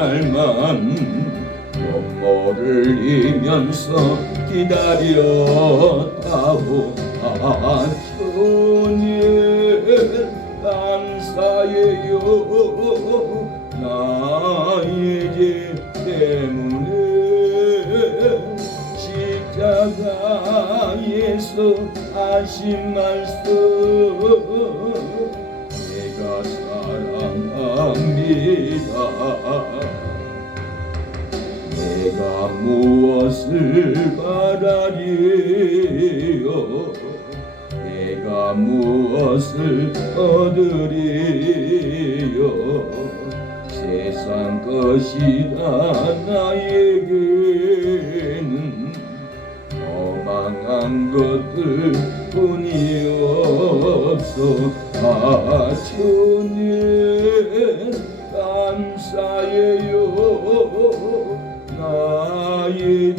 날만 눈물을 흘리면서 기다렸다오. 주님 감사해요. 나의 죄 때문에 십자가에서 하신 말씀 내가 사랑합니다. 내가 무엇을 바라리요. 내가 무엇을 얻으리요. 세상 것이 다 나에게는 허망한 것들 뿐이었어. 주님 감사해요. 나의 죄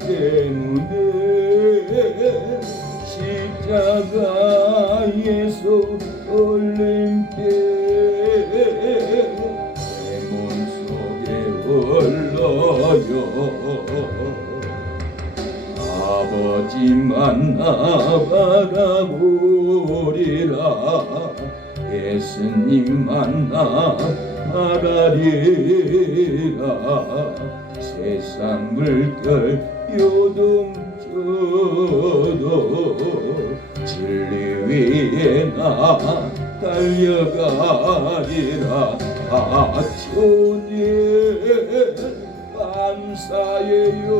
때문에 십자가에서 올린 때 내 몸속에 흘러요. 아버지만 나 바라보리라. 예수님만 나 바라리라. 세상 물결 요동쳐도 진리 위에 나 달려가리라. 주님 감사해요.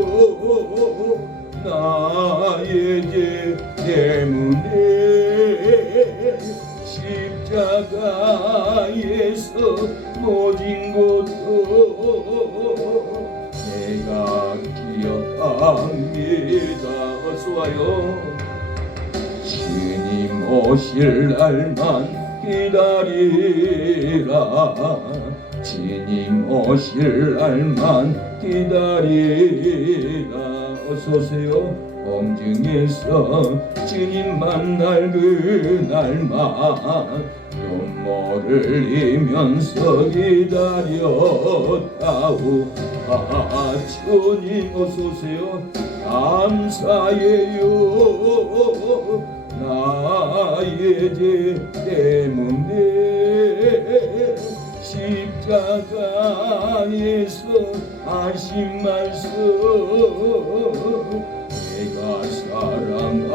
나의 죄 때문에 십자가에서 모진 것도 내가 기억합니다. 어서와요. 주님 오실 날만 기다리라. 주님 오실 날만 기다리라. 어서오세요. 공중에서 주님 만날 그날만 눈물을 흘리면서 기다렸다오. 주님 어서오세요. 감사해요. 나의 죄 때문에 십자가에서 하신 말씀 내가 사랑합니다.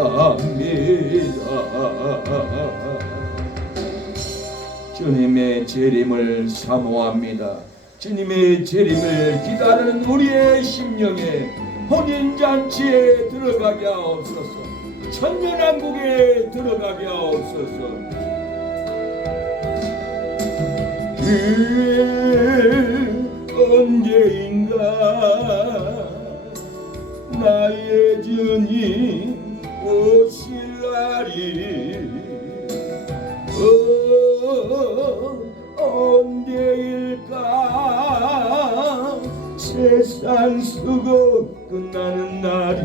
주님의 재림을 사모합니다. 주님의 재림을 기다리는 우리의 심령에 혼인잔치에 들어가게 하옵소서. 천년왕국에 들어가게 하옵소서. 언제인가 나의 주님 오실 날이 언제일까 세상 수고 끝나는 날이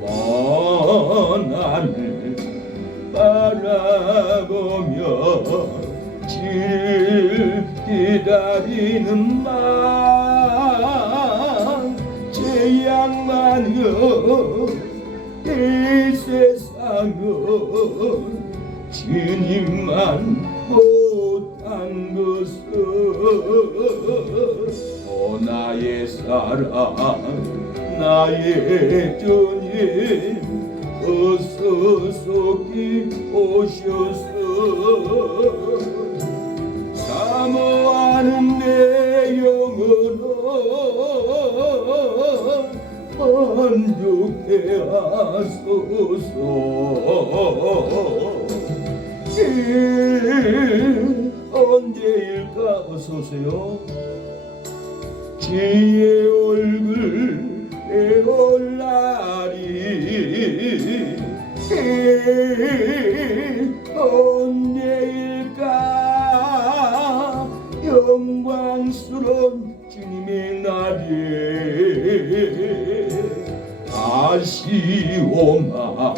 먼 하늘 바라보며 길 기다리는 마음 제약만여 이 세상은 주님만 못한 것은 오 나의 사랑 나의 주님 어서 속히 오셔서 사모하는 내 영혼을 만족해 하소서. 언제일까 어서오세요. 주의 얼굴에 올 날이 언제일까 영광스러운 주님의 날이 다시 오마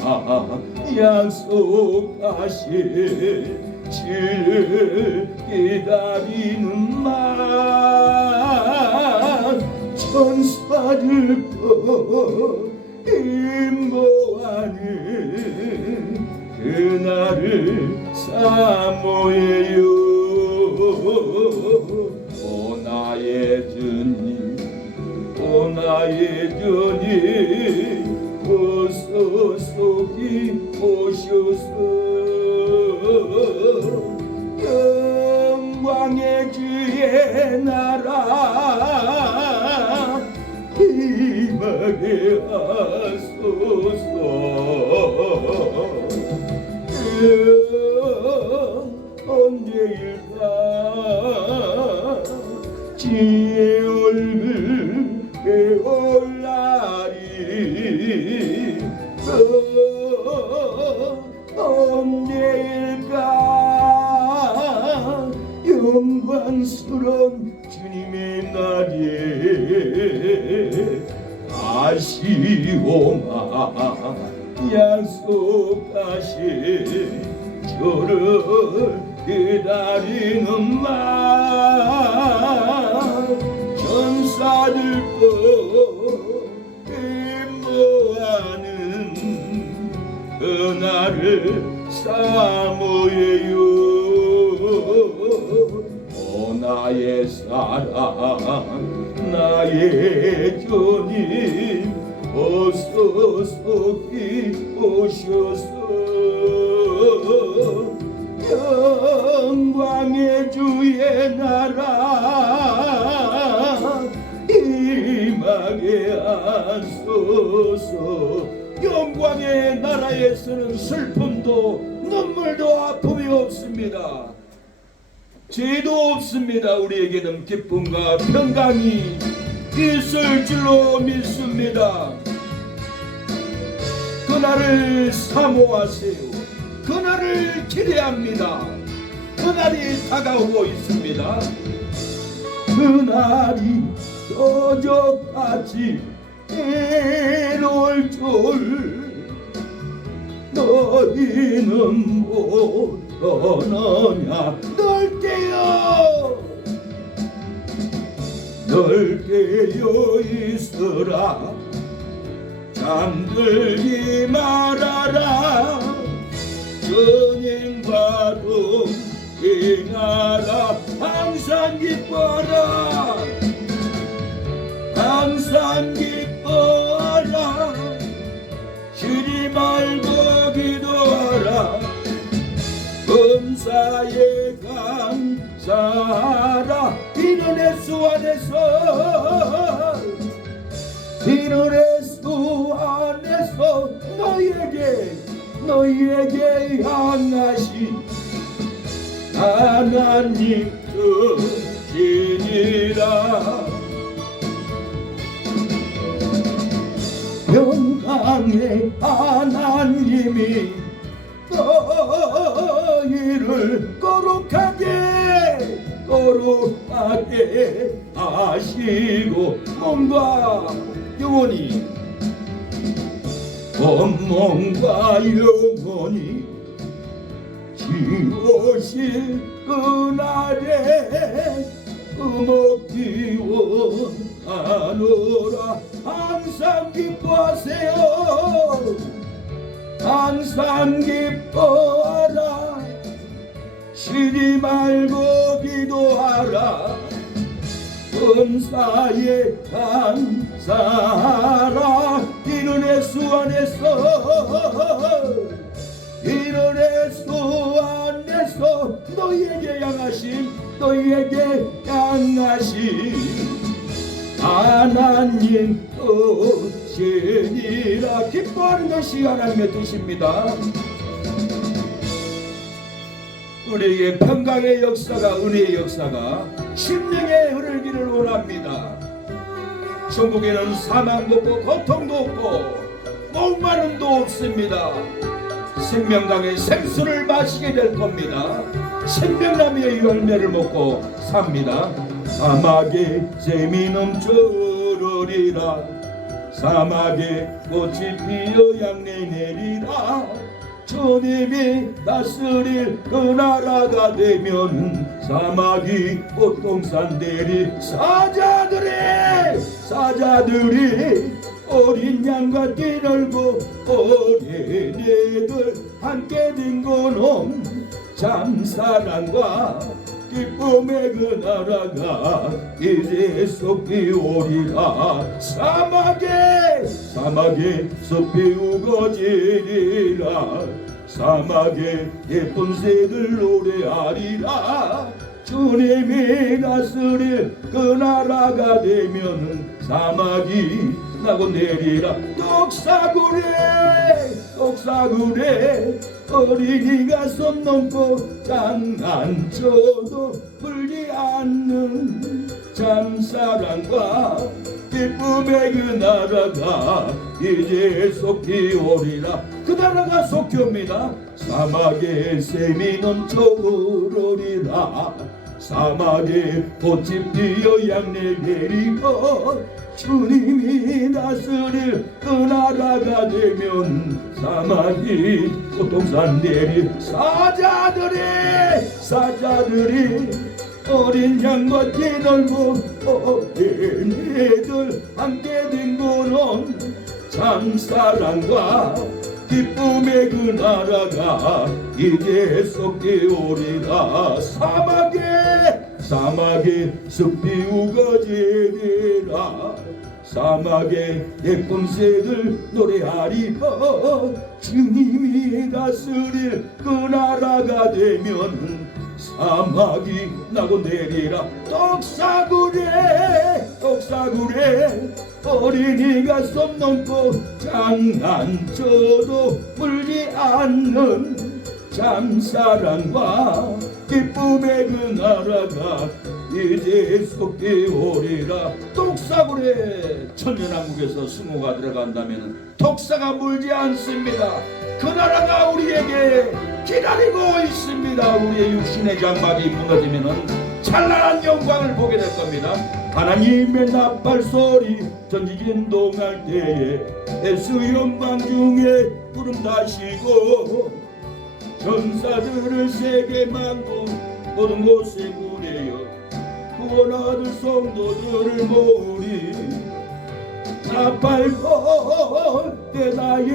약속하신 주를 기다리는 만 천사들과 인보하는 그날을 사모해요. 오 나의 주님, 오 나의 주님, 어서 속히 오셔서 영광의 주의 나라 임하게 하소서. 언제일까 주의 얼굴에 올라리 언제일까 영광스러운 주님의 날에 아시오마 약속하신 주를 기다리는 만 천사들과 인보하는 그날을 사모해요. 오 나의 사랑 나의 주님 어서 속히 오셔서 영광의 주의 나라 임하게 하소서. 영광의 나라에서는 슬픔도 눈물도 아픔이 없습니다. 죄도 없습니다. 우리에게는 기쁨과 평강이 있을 줄로 믿습니다. 그날을 사모하세요. 그날을 기대합니다. 그날이 다가오고 있습니다. 그날이 저녁같이 이룰 줄 너희는 모르느냐. 넓게요 있으라 잠들지 말아라. 전행바로 행하라. 항상 기뻐라. 항상 기뻐라. 쉬지 말고 기도하라. 범사에 감사하라. 이는 예수 안에서 이는 예수 안에서 너희에게 향하신 하나님 뜻이니라. 영광의 하나님이 너희를 거룩하게 하시고 몸과 영혼이 지우실 그날에 기원하노라. 항상 기뻐하세요. 항상 기뻐하라. 쉬지 말고 기도하라. 범사에 감사하라. 이는 예수 안에서 이는 예수 안에서 너희에게 향하신 하나님 뜻이니라. 기뻐하는 것이 하나님의 뜻입니다. 우리에게 평강의 역사가, 은혜의 역사가 심령에 흐르기를 원합니다. 천국에는 사망도 없고 고통도 없고 목마름도 없습니다. 생명강의 생수를 마시게 될 겁니다. 생명나무의 열매를 먹고 삽니다. 사막에 샘이 넘쳐르리라. 사막에 꽃이 피어 양내 내리라. 주님이 다스릴 그 나라가 되면 사마귀 꽃동산 되리 사자들이 어린 양과 뛰놀고 어린애들 함께 뒹구는 참사랑과 기쁨의 그 나라가 이제 숲이 오리라 사막에 숲이 우거지리라 사막에 예쁜 새들 노래하리라 주님이 다스릴 그 나라가 되면 사막이 나고 내리라 떡사구레 어린이가 손 넘고 장난쳐도 불지 않는 참사랑과 기쁨의 그 나라가 이제 속히 오리라 그 나라가 속히 옵니다 사막에 샘이 넘쳐 흐르리라 사막에 꽃이 피어 양내 내리고 주님이 다스릴 그 나라가 되면 사막이 꽃동산 내리 사자들이 어린 양과 뛰놀고 어린애들 함께 뒹구는 참사랑과 기쁨의 그 나라가 이제 속히 오리라 사막에 숲이 우거지리라 사막에 예쁜 새들 노래하리라 주님이 다스릴 그 나라가 되면 사막이 나고 내리라 떡사구레 어린이가 손 넘고 장난쳐도 물지 않는 참사랑과 기쁨의 그 나라가 이제 속히 오리라 떡사구레 천연왕국에서 승호가 들어간다면 독사가 물지 않습니다 그 나라가 우리에게 기다리고 있습니다 우리의 육신의 장막이 무너지면 찬란한 영광을 보게 될 겁니다 하나님의 나팔소리 전지진동할 때에 예수 영광 중에 구름 타시고 전사들을 세계 만국 모든 곳에 보내어 구원 얻을 성도들을 모으리 나팔볼 때 나의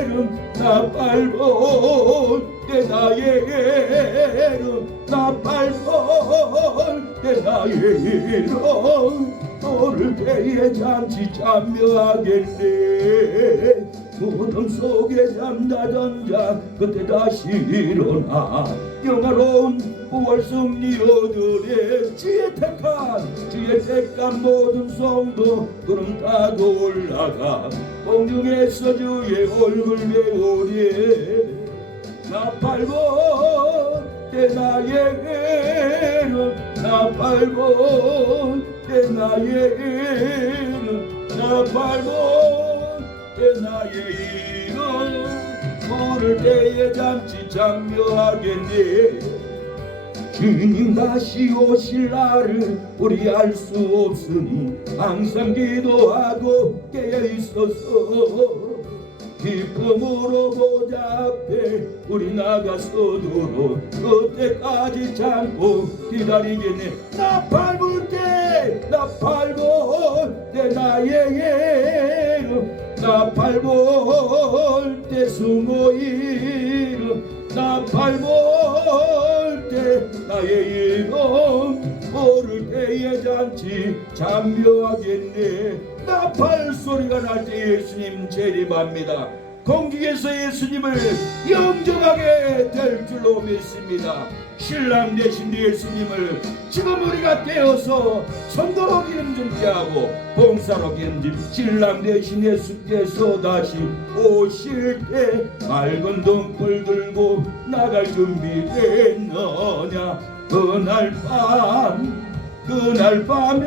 이름 나팔볼 때 나의 이름 나팔볼 때 나의 이름 오를 때에 잠시 참여하겠네 무덤 속에 잠자던 자 그때 다시 일어나 영화로운 부활 승리 얻으래 주의 택한 모든 성도 구름 타고 올라가 공중에서 주의 얼굴 배우리 나팔볼 때 나의 이름 나팔볼 때 나의 이름 나팔볼 때 나의 이름 부를 때에 잠시 참여하겠네 주님 다시 오실 날을 우리 알 수 없으니 항상 기도하고 깨어있어서 기쁨으로 보좌 앞에 우리 나가서도록 그때까지 참고 기다리겠네 나팔볼 때 나의 이름 나팔볼 때 승호 이름 나팔볼 때 나의 이름 모를 때에 잔치 참여하겠네 나팔 소리가 날 때 예수님 재림합니다 공중에서 예수님을 영접하게 될 줄로 믿습니다 신랑 되신 예수님을 지금 우리가 떼어서 선도로 기름짐 하고 봉사로 기름짐 신랑 되신 예수께서 다시 오실 때 맑은 등불 들고 나갈 준비됐느냐 그날 밤에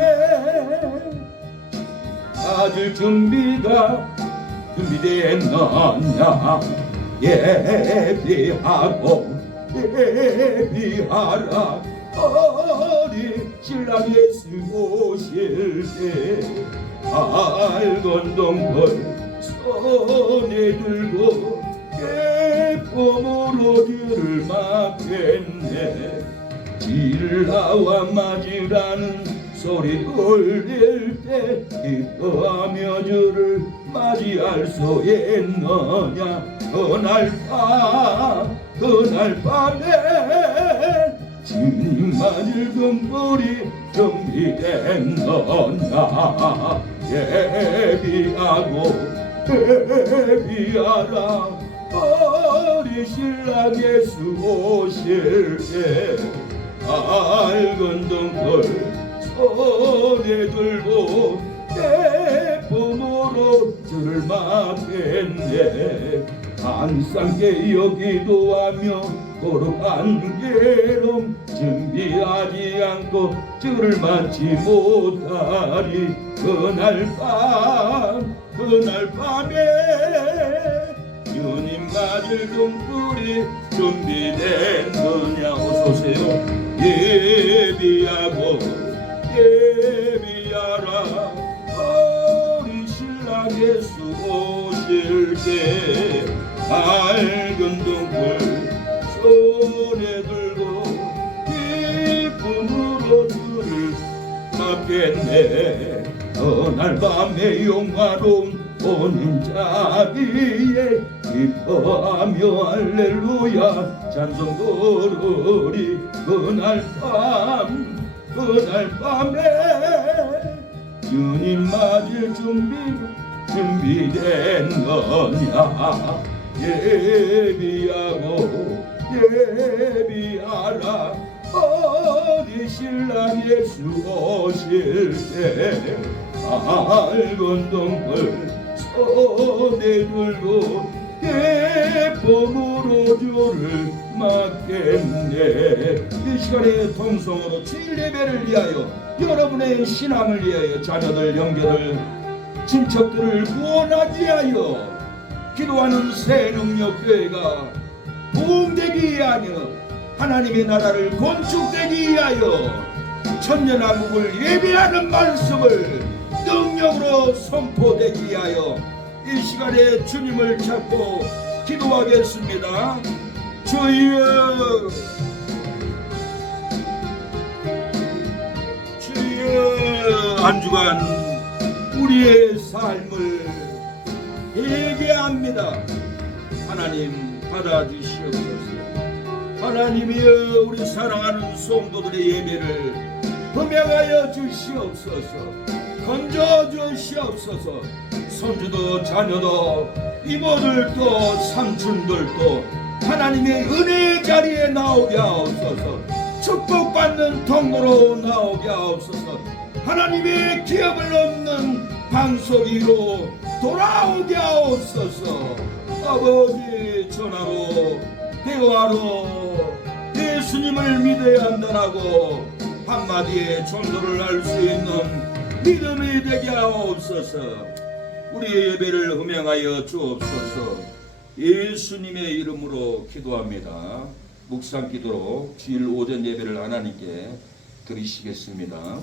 아들 준비됐느냐 예비하라 어린 신랑 예수 오실 때 맑은 등불 손에 들고 몸으로 주를 맡겠네. 질라와 맞으라는 소리 울릴 때 기뻐하며 주를 맞이할 수 있느냐. 그날 밤에 주님 맞을 금불이 준비됐느냐. 예비하라 우리 신랑 예수 오실 때 밝은 등불 손에 들고 내 품으로 주를 맡겠네. 항상 깨어 기도하며 거룩한 게름 준비하지 않고 주를 맞지 못하리. 그날 밤에 주님 맞을 등불이 준비됐느냐. 어서오세요. 예비하라 우리 신랑 예수 오실 때 밝은 등불 손에 들고 기쁨으로 주를 맡겠네. 그날 밤에 영화로운 본인 자리에 기뻐하며 할렐루야 찬송 부르리. 그날 밤에 주님 맞을 준비됐느냐. 예비하라 우리 신랑 예수 오실 때 밝은 등불 손에 들고 기쁨으로 주를 맡겠네. 이 시간에 통성으로 주일 예배를 위하여 여러분의 신앙을 위하여 자녀들 영계들 친척들을 구원하기 위하여 기도하는 새능력교회가 부흥되기 위하여 하나님의 나라를 건축되기 위하여 천년왕국을 예배하는 말씀을 능력으로 선포되기 위하여 이 시간에 주님을 찾고 기도하겠습니다. 주여 한 주간 우리의 삶을 회개합니다. 하나님 받아주시옵소서. 하나님이여 우리 사랑하는 성도들의 예배를 범행하여 주시옵소서. 건져 주시옵소서. 손주도 자녀도 이모들도 삼촌들도 하나님의 은혜의 자리에 나오게 하옵소서. 축복받는 통로로 나오게 하옵소서. 하나님의 기업을 얻는 방석 위로 돌아오게 하옵소서. 아버지 전하로 대화로 예수님을 믿어야 한다고 한마디에 전도를 할 수 있는 믿음이 되게 하옵소서. 우리의 예배를 음행하여 주옵소서. 예수님의 이름으로 기도합니다. 묵상 기도로 주일 오전 예배를 하나님께 드리시겠습니다.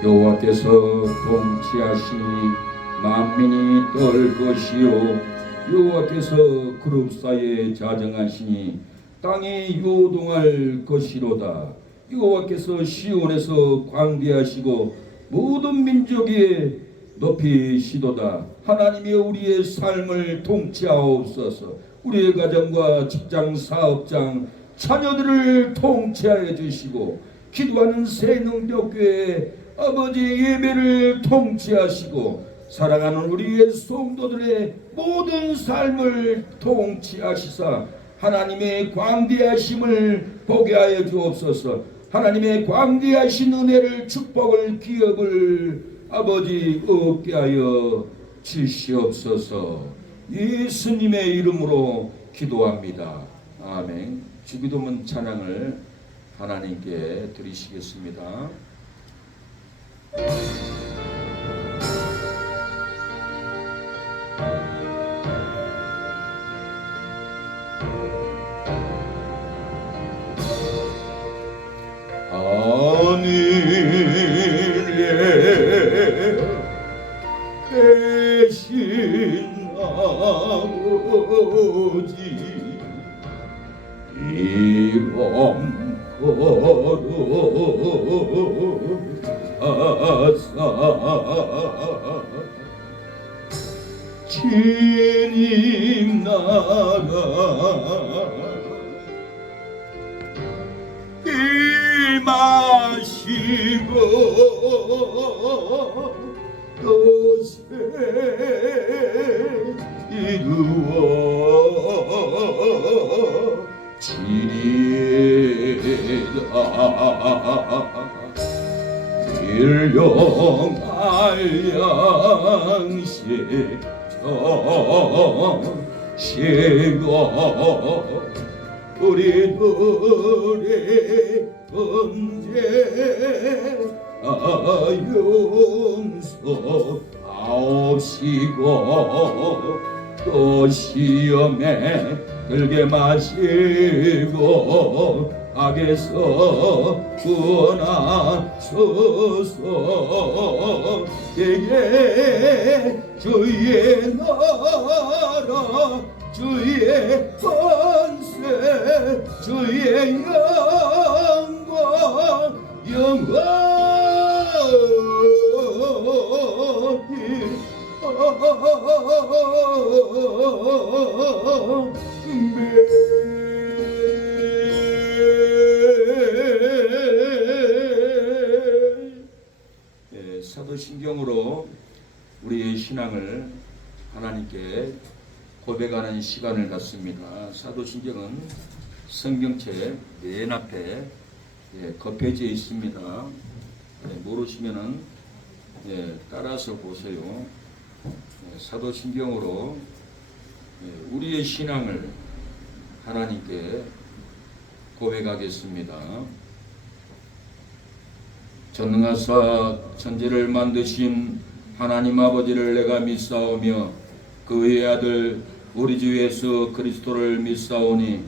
여호와께서 통치하시니 만민이 떨 것이요 여호와께서 그룹 사이에 자정하시니 땅이 요동할 것이로다. 여호와께서 시온에서 광대하시고 모든 민족이 높이시도다. 하나님이 우리의 삶을 통치하옵소서. 우리의 가정과 직장, 사업장, 자녀들을 통치하여 주시고 기도하는 새능력교회 아버지 예배를 통치하시고 사랑하는 우리의 성도들의 모든 삶을 통치하시사 하나님의 광대하심을 보게 하여 주옵소서. 하나님의 광대하신 은혜를 축복을 기업을 아버지 얻게 하여 주시옵소서. 예수님의 이름으로 기도합니다. 아멘. 주기도문 찬양을 하나님께 드리시겠습니다. 하늘에 계신 아버지, 이름 거룩하사 주님 나라 임하시고 뜻을 이루어 지리다. 일용할 양식 저시고 우리들의 언제 용서하옵시고 또 시험에 들게 마시고 악에서 구원하소서. 주의 나라 주의 권세 주의 영광 사도신경으로 우리의 신앙을 하나님께 고백하는 시간을 갖습니다. 사도신경은 성경책 맨 앞에 겉페이지에 있습니다. 모르시면은 따라서 보세요. 사도신경으로 우리의 신앙을 하나님께 고백하겠습니다. 전능하사 천지를 만드신 하나님 아버지를 내가 믿사오며 그의 아들 우리 주 예수 그리스도를 믿사오니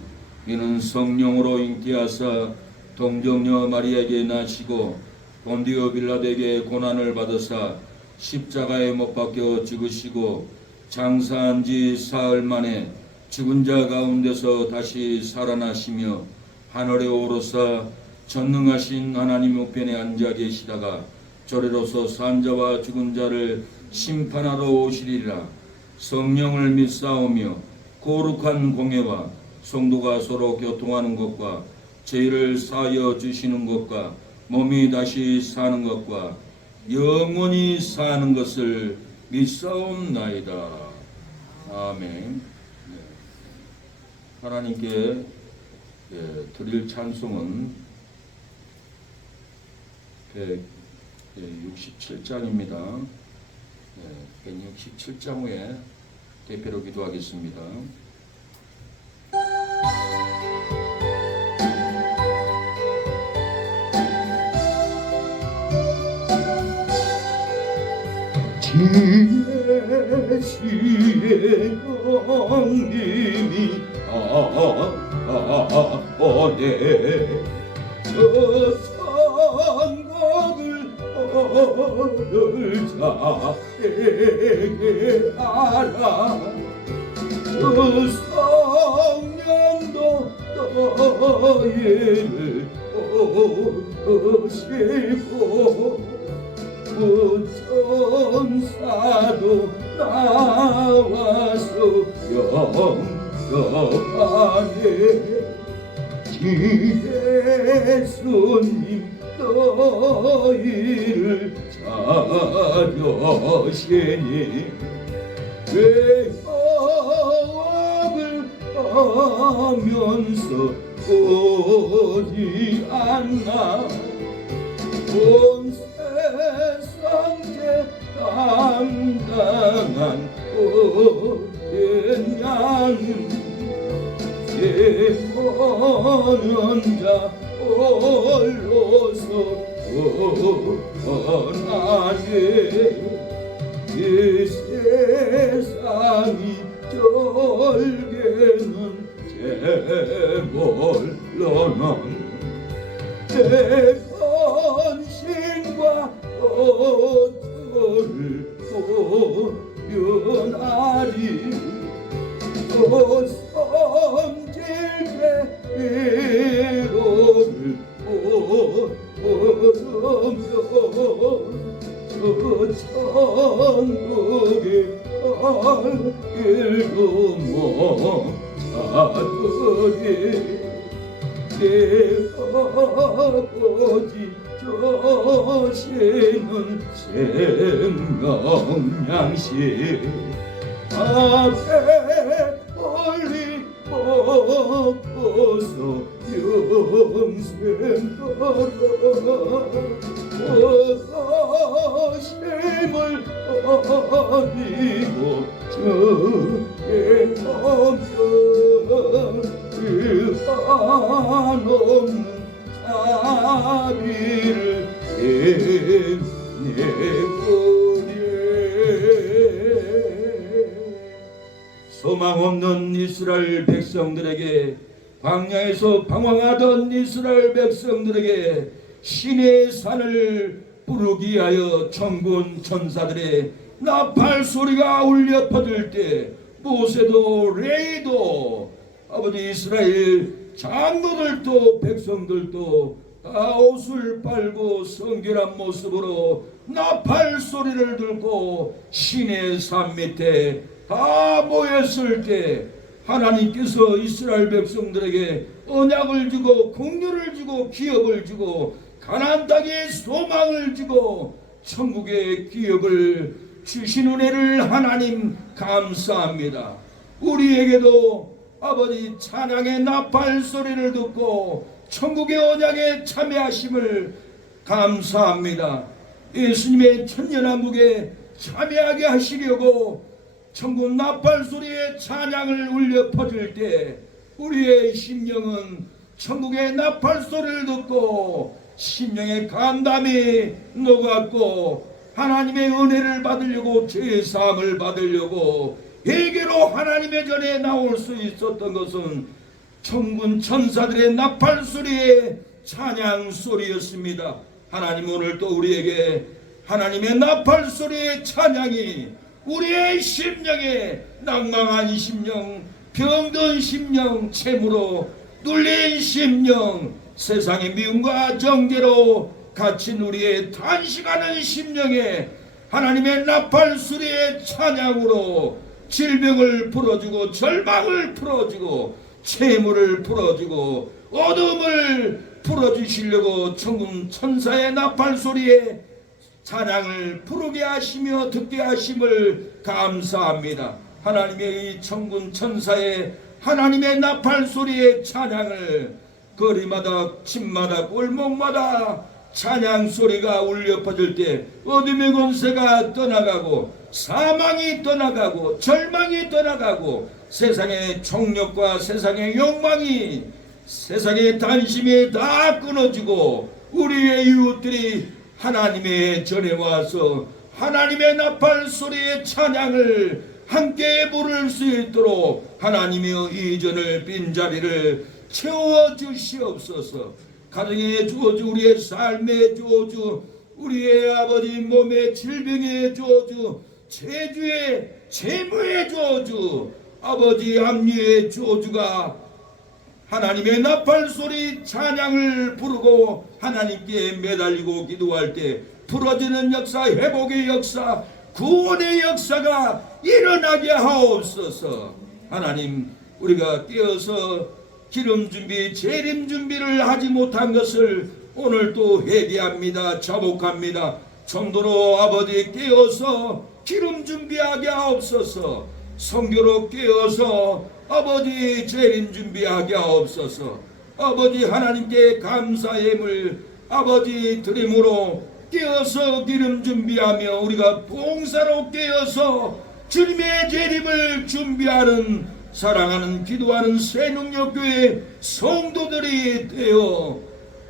이는 성령으로 잉태하사 동정녀 마리아에게 나시고 본디오 빌라도에게 고난을 받으사 십자가에 못 박혀 죽으시고 장사한 지 사흘 만에 죽은 자 가운데서 다시 살아나시며 하늘에 오르사 전능하신 하나님 우편에 앉아 계시다가 저리로서 산 자와 죽은 자를 심판하러 오시리라. 성령을 믿사오며 거룩한 공예와 성도가 서로 교통하는 것과 죄를 사하여 주시는 것과 몸이 다시 사는 것과 영원히 사는 것을 믿사옵나이다. 아멘. 하나님께 드릴 찬송은 167장입니다. 167장 후에 대표로 기도하겠습니다. 지혜의 영님이 오네 저 천국을 얻을 자에게 알아 그 성령도 너희를 오시고 천사도 나와서 영접하네 예수님 너희를 찾으시니 외형을 하면서 오지 않나 온 세상 당당한 어린 양 세번은 자 홀로서 떠나네 이 세상이 절개는 제물로는 내 헌신과 어쩔을 보연하리 성질의 위로를 보여며 저 천국의 길도 멈춰들이 내 아버지 저시는 생명양식 앞에 멀리 먹고서 영생하라 힘을 아니고 저행하며 그 한없는 자비를 내보내 소망 없는 이스라엘 백성들에게 광야에서 방황하던 이스라엘 백성들에게 신의 산을 부르기 위하여 천군 천사들의 나팔 소리가 울려 퍼질 때 모세도 레이도 아버지 이스라엘 장로들도 백성들도 다 옷을 빨고 성결한 모습으로 나팔 소리를 들고 신의 산 밑에 다 모였을 때 하나님께서 이스라엘 백성들에게 언약을 주고 긍휼을 주고 기업을 주고 가나안 땅에 소망을 주고 천국의 기업을 주신 은혜를 하나님 감사합니다. 우리에게도 아버지 찬양의 나팔 소리를 듣고 천국의 언약에 참여하심을 감사합니다. 예수님의 천년왕국에 참여하게 하시려고 천국 나팔 소리에 찬양을 울려 퍼질 때 우리의 심령은 천국의 나팔 소리를 듣고 심령의 감담이 녹았고 하나님의 은혜를 받으려고 제사함을 받으려고 회개로 하나님의 전에 나올 수 있었던 것은 천군 천사들의 나팔 소리의 찬양 소리였습니다. 하나님 오늘 또 우리에게 하나님의 나팔 소리의 찬양이 우리의 심령에 낭망한 심령, 병든 심령, 채무로 눌린 심령, 세상의 미움과 정죄로 갇힌 우리의 탄식하는 심령에 하나님의 나팔 소리의 찬양으로 질병을 풀어주고 절망을 풀어주고 채무를 풀어주고 어둠을 풀어주시려고 천군 천사의 나팔 소리에 찬양을 부르게 하시며 듣게 하심을 감사합니다. 하나님의 이 천군 천사의 하나님의 나팔 소리의 찬양을 거리마다 집마다 골목마다 찬양 소리가 울려 퍼질 때 어둠의 권세가 떠나가고 사망이 떠나가고 절망이 떠나가고 세상의 총력과 세상의 욕망이 세상의 단심이 다 끊어지고 우리의 이웃들이 하나님의 전에 와서 하나님의 나팔 소리의 찬양을 함께 부를 수 있도록 하나님의 이전을 빈자리를 채워주시옵소서. 가정에 주어주 우리의 삶에 주어주 우리의 아버지 몸의 질병에 주어주 체주의 재무에 주어주 아버지 압류의 주어주가 하나님의 나팔 소리 찬양을 부르고 하나님께 매달리고 기도할 때 풀어지는 역사, 회복의 역사, 구원의 역사가 일어나게 하옵소서. 하나님 우리가 깨어서 기름 준비, 재림 준비를 하지 못한 것을 오늘 또 회개합니다. 자복합니다. 정도로 아버지 깨어서 기름 준비하게 하옵소서. 성교로 깨어서 아버지 재림 준비하게 하옵소서. 아버지 하나님께 감사의 힘을 아버지 드림으로 깨어서 기름 준비하며 우리가 봉사로 깨어서 주님의 재림을 준비하는 사랑하는 기도하는 새능력교회 성도들이 되어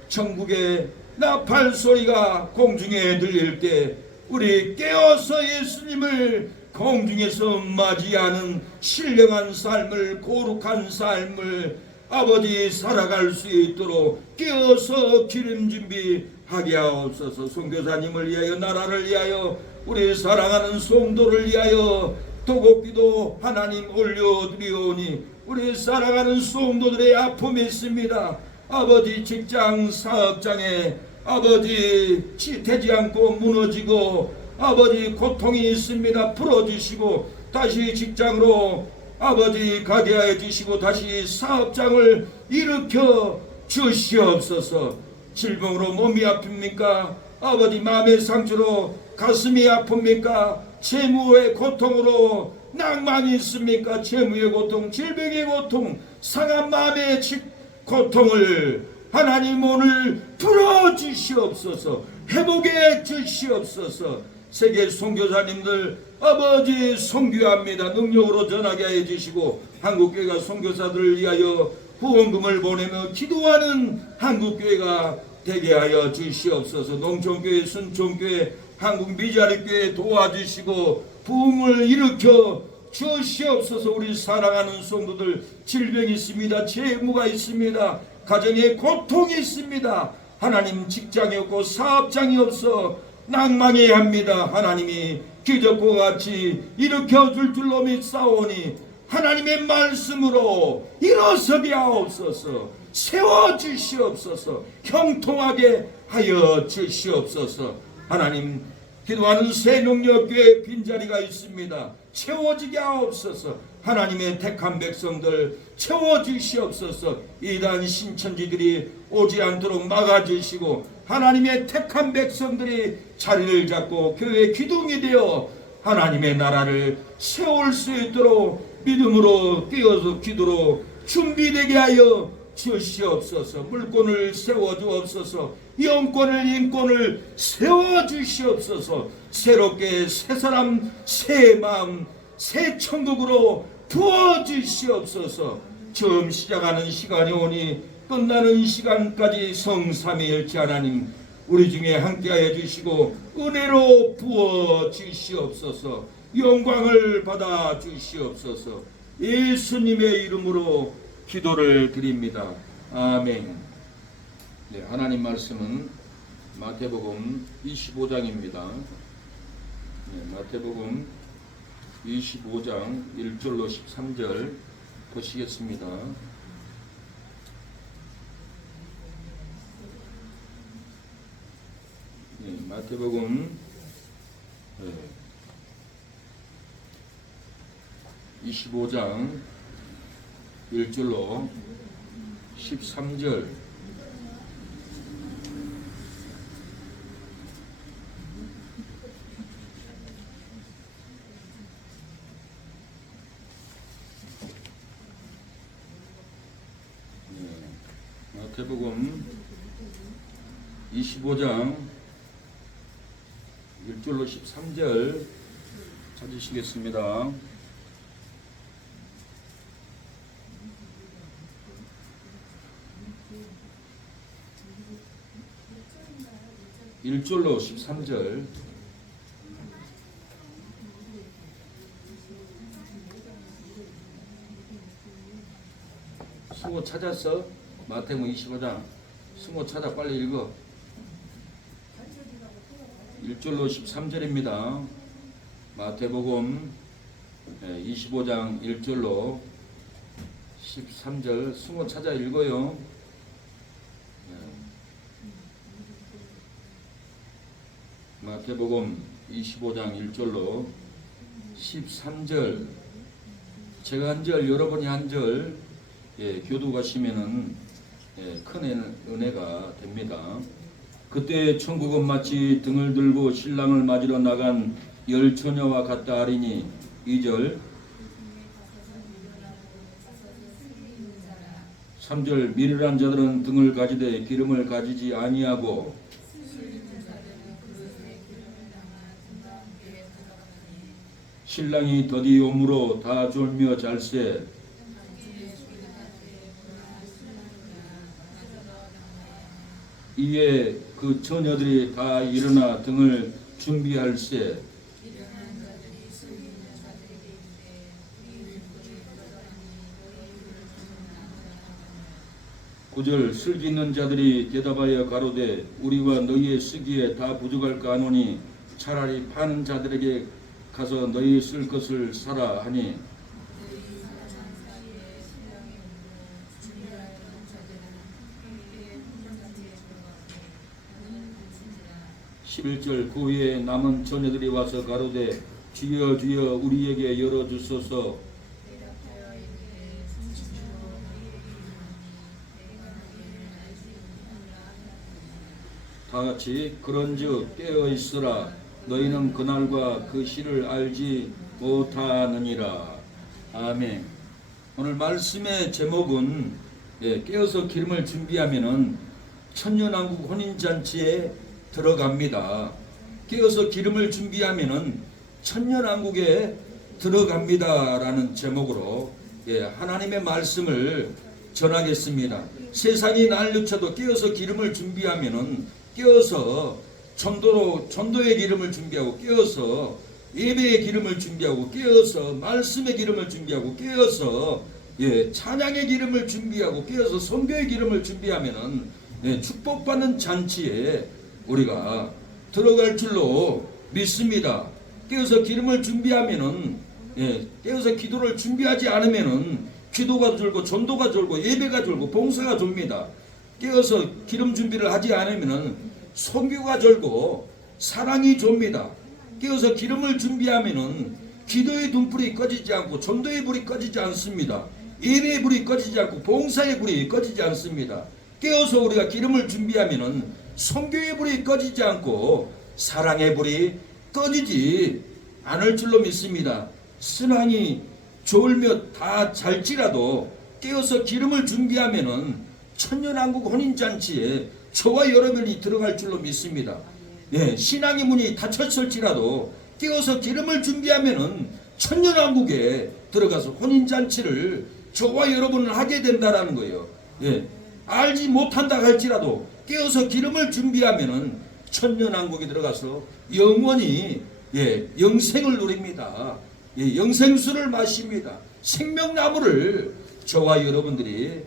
천국의 나팔 소리가 공중에 들릴 때 우리 깨어서 예수님을 공중에서 맞이하는 신령한 삶을, 거룩한 삶을 아버지 살아갈 수 있도록 깨어서 기름 준비하게 하옵소서. 선교사님을 위하여, 나라를 위하여, 우리 사랑하는 성도를 위하여 도곡기도 하나님 올려드리오니 우리 사랑하는 성도들의 아픔이 있습니다. 아버지 직장 사업장에 아버지 되지 않고 무너지고 아버지 고통이 있습니다. 풀어주시고 다시 직장으로 아버지 가게 하여 주시고 다시 사업장을 일으켜 주시옵소서. 질병으로 몸이 아픕니까? 아버지 마음의 상처로 가슴이 아픕니까? 재무의 고통으로 낭만이 있습니까? 재무의 고통, 질병의 고통, 상한 마음의 고통을 하나님 오늘 풀어주시옵소서. 회복해 주시옵소서. 세계 선교사님들 아버지 선교합니다. 능력으로 전하게 해 주시고 한국교회가 선교사들을 위하여 후원금을 보내며 기도하는 한국교회가 되게 하여 주시옵소서. 농촌교회, 순촌교회, 한국미자립교회 도와주시고 부흥을 일으켜 주시옵소서. 우리 사랑하는 성도들 질병이 있습니다. 재무가 있습니다. 가정에 고통이 있습니다. 하나님 직장이 없고 사업장이 없어 낭망해야 합니다. 하나님이 기적과 같이 일으켜 줄 줄로 믿사오니 하나님의 말씀으로 일어서게 하옵소서. 세워주시옵소서. 형통하게 하여 주시옵소서. 하나님 기도하는 새능력교회 빈자리가 있습니다. 채워지게 하옵소서. 하나님의 택한 백성들 채워주시옵소서. 이단 신천지들이 오지 않도록 막아주시고 하나님의 택한 백성들이 자리를 잡고 교회 기둥이 되어 하나님의 나라를 세울 수 있도록 믿음으로 뛰어서 기도로 준비되게 하여 주시옵소서. 물권을 세워주옵소서. 영권을 인권을 세워주시옵소서. 새롭게 새 사람 새 마음 새 천국으로 부어주시옵소서. 처음 시작하는 시간이 오니 끝나는 시간까지 성삼위일체 하나님 우리 중에 함께하여 주시고 은혜로 부어주시옵소서. 영광을 받아 주시옵소서. 예수님의 이름으로 기도를 드립니다. 아멘. 네, 하나님 말씀은 마태복음 25장입니다. 네, 마태복음 25장 1절로 13절 보시겠습니다. 네, 마태복음 25장 1절로 13절 마태복음 25장 1절로 13절 찾으시겠습니다. (1절로) 13절 승호 찾았어? 마태복음 25장 승호 찾아 빨리 읽어. 1절로 13절입니다. 마태복음 25장 1절로 13절 승호 찾아 읽어요. 마태복음 25장 1절로 13절 제가 한 절 여러분이 한 절 교도 가시면은 큰 은혜가 됩니다. 그때 천국은 마치 등을 들고 신랑을 맞으러 나간 열 처녀와 같다 하리니 2절 3절 미련한 자들은 등을 가지되 기름을 가지지 아니하고 신랑이 더디 오므로 다 졸며 잘세. 이에 그 처녀들이 다 일어나 등을 준비할세. 9절 슬기 있는 자들이 대답하여 가로되 우리와 너희의 쓰기에 다 부족할까 하노니 차라리 파는 자들에게 가서 너희 쓸 것을 사라 하니 11절 그 후에 남은 처녀들이 와서 가로되 주여 주여 우리에게 열어주소서. 다같이 그런즉 깨어있으라 너희는 그날과 그 시를 알지 못하느니라. 아멘. 오늘 말씀의 제목은 깨어서 기름을 준비하면은 천년왕국 혼인잔치에 들어갑니다. 깨어서 기름을 준비하면은 천년왕국에 들어갑니다 라는 제목으로 하나님의 말씀을 전하겠습니다. 세상이 난리쳐도 깨어서 기름을 준비하면은 깨어서 전도의 기름을 준비하고 깨어서 예배의 기름을 준비하고 깨어서 말씀의 기름을 준비하고 깨어서 찬양의 기름을 준비하고 깨어서 선교의 기름을 준비하면은 축복받는 잔치에 우리가 들어갈 줄로 믿습니다. 깨어서 기름을 준비하면은 깨어서 기도를 준비하지 않으면은 기도가 줄고 전도가 줄고 예배가 줄고 봉사가 줍니다. 깨어서 기름 준비를 하지 않으면은 선교가 줄고 사랑이 줍니다. 깨어서 기름을 준비하면은 기도의 등불이 꺼지지 않고 전도의 불이 꺼지지 않습니다. 예배의 불이 꺼지지 않고 봉사의 불이 꺼지지 않습니다. 깨어서 우리가 기름을 준비하면은 선교의 불이 꺼지지 않고 사랑의 불이 꺼지지 않을 줄로 믿습니다. 신앙이 좋으며 다 잘지라도 깨어서 기름을 준비하면은 천년왕국 혼인잔치에 저와 여러분이 들어갈 줄로 믿습니다. 신앙의 문이 닫혔을지라도 깨어서 기름을 준비하면은 천년왕국에 들어가서 혼인잔치를 저와 여러분은 하게 된다라는 거예요. 알지 못한다 할지라도 깨어서 기름을 준비하면은 천년왕국에 들어가서 영원히 영생을 누립니다. 영생수를 마십니다. 생명나무를 저와 여러분들이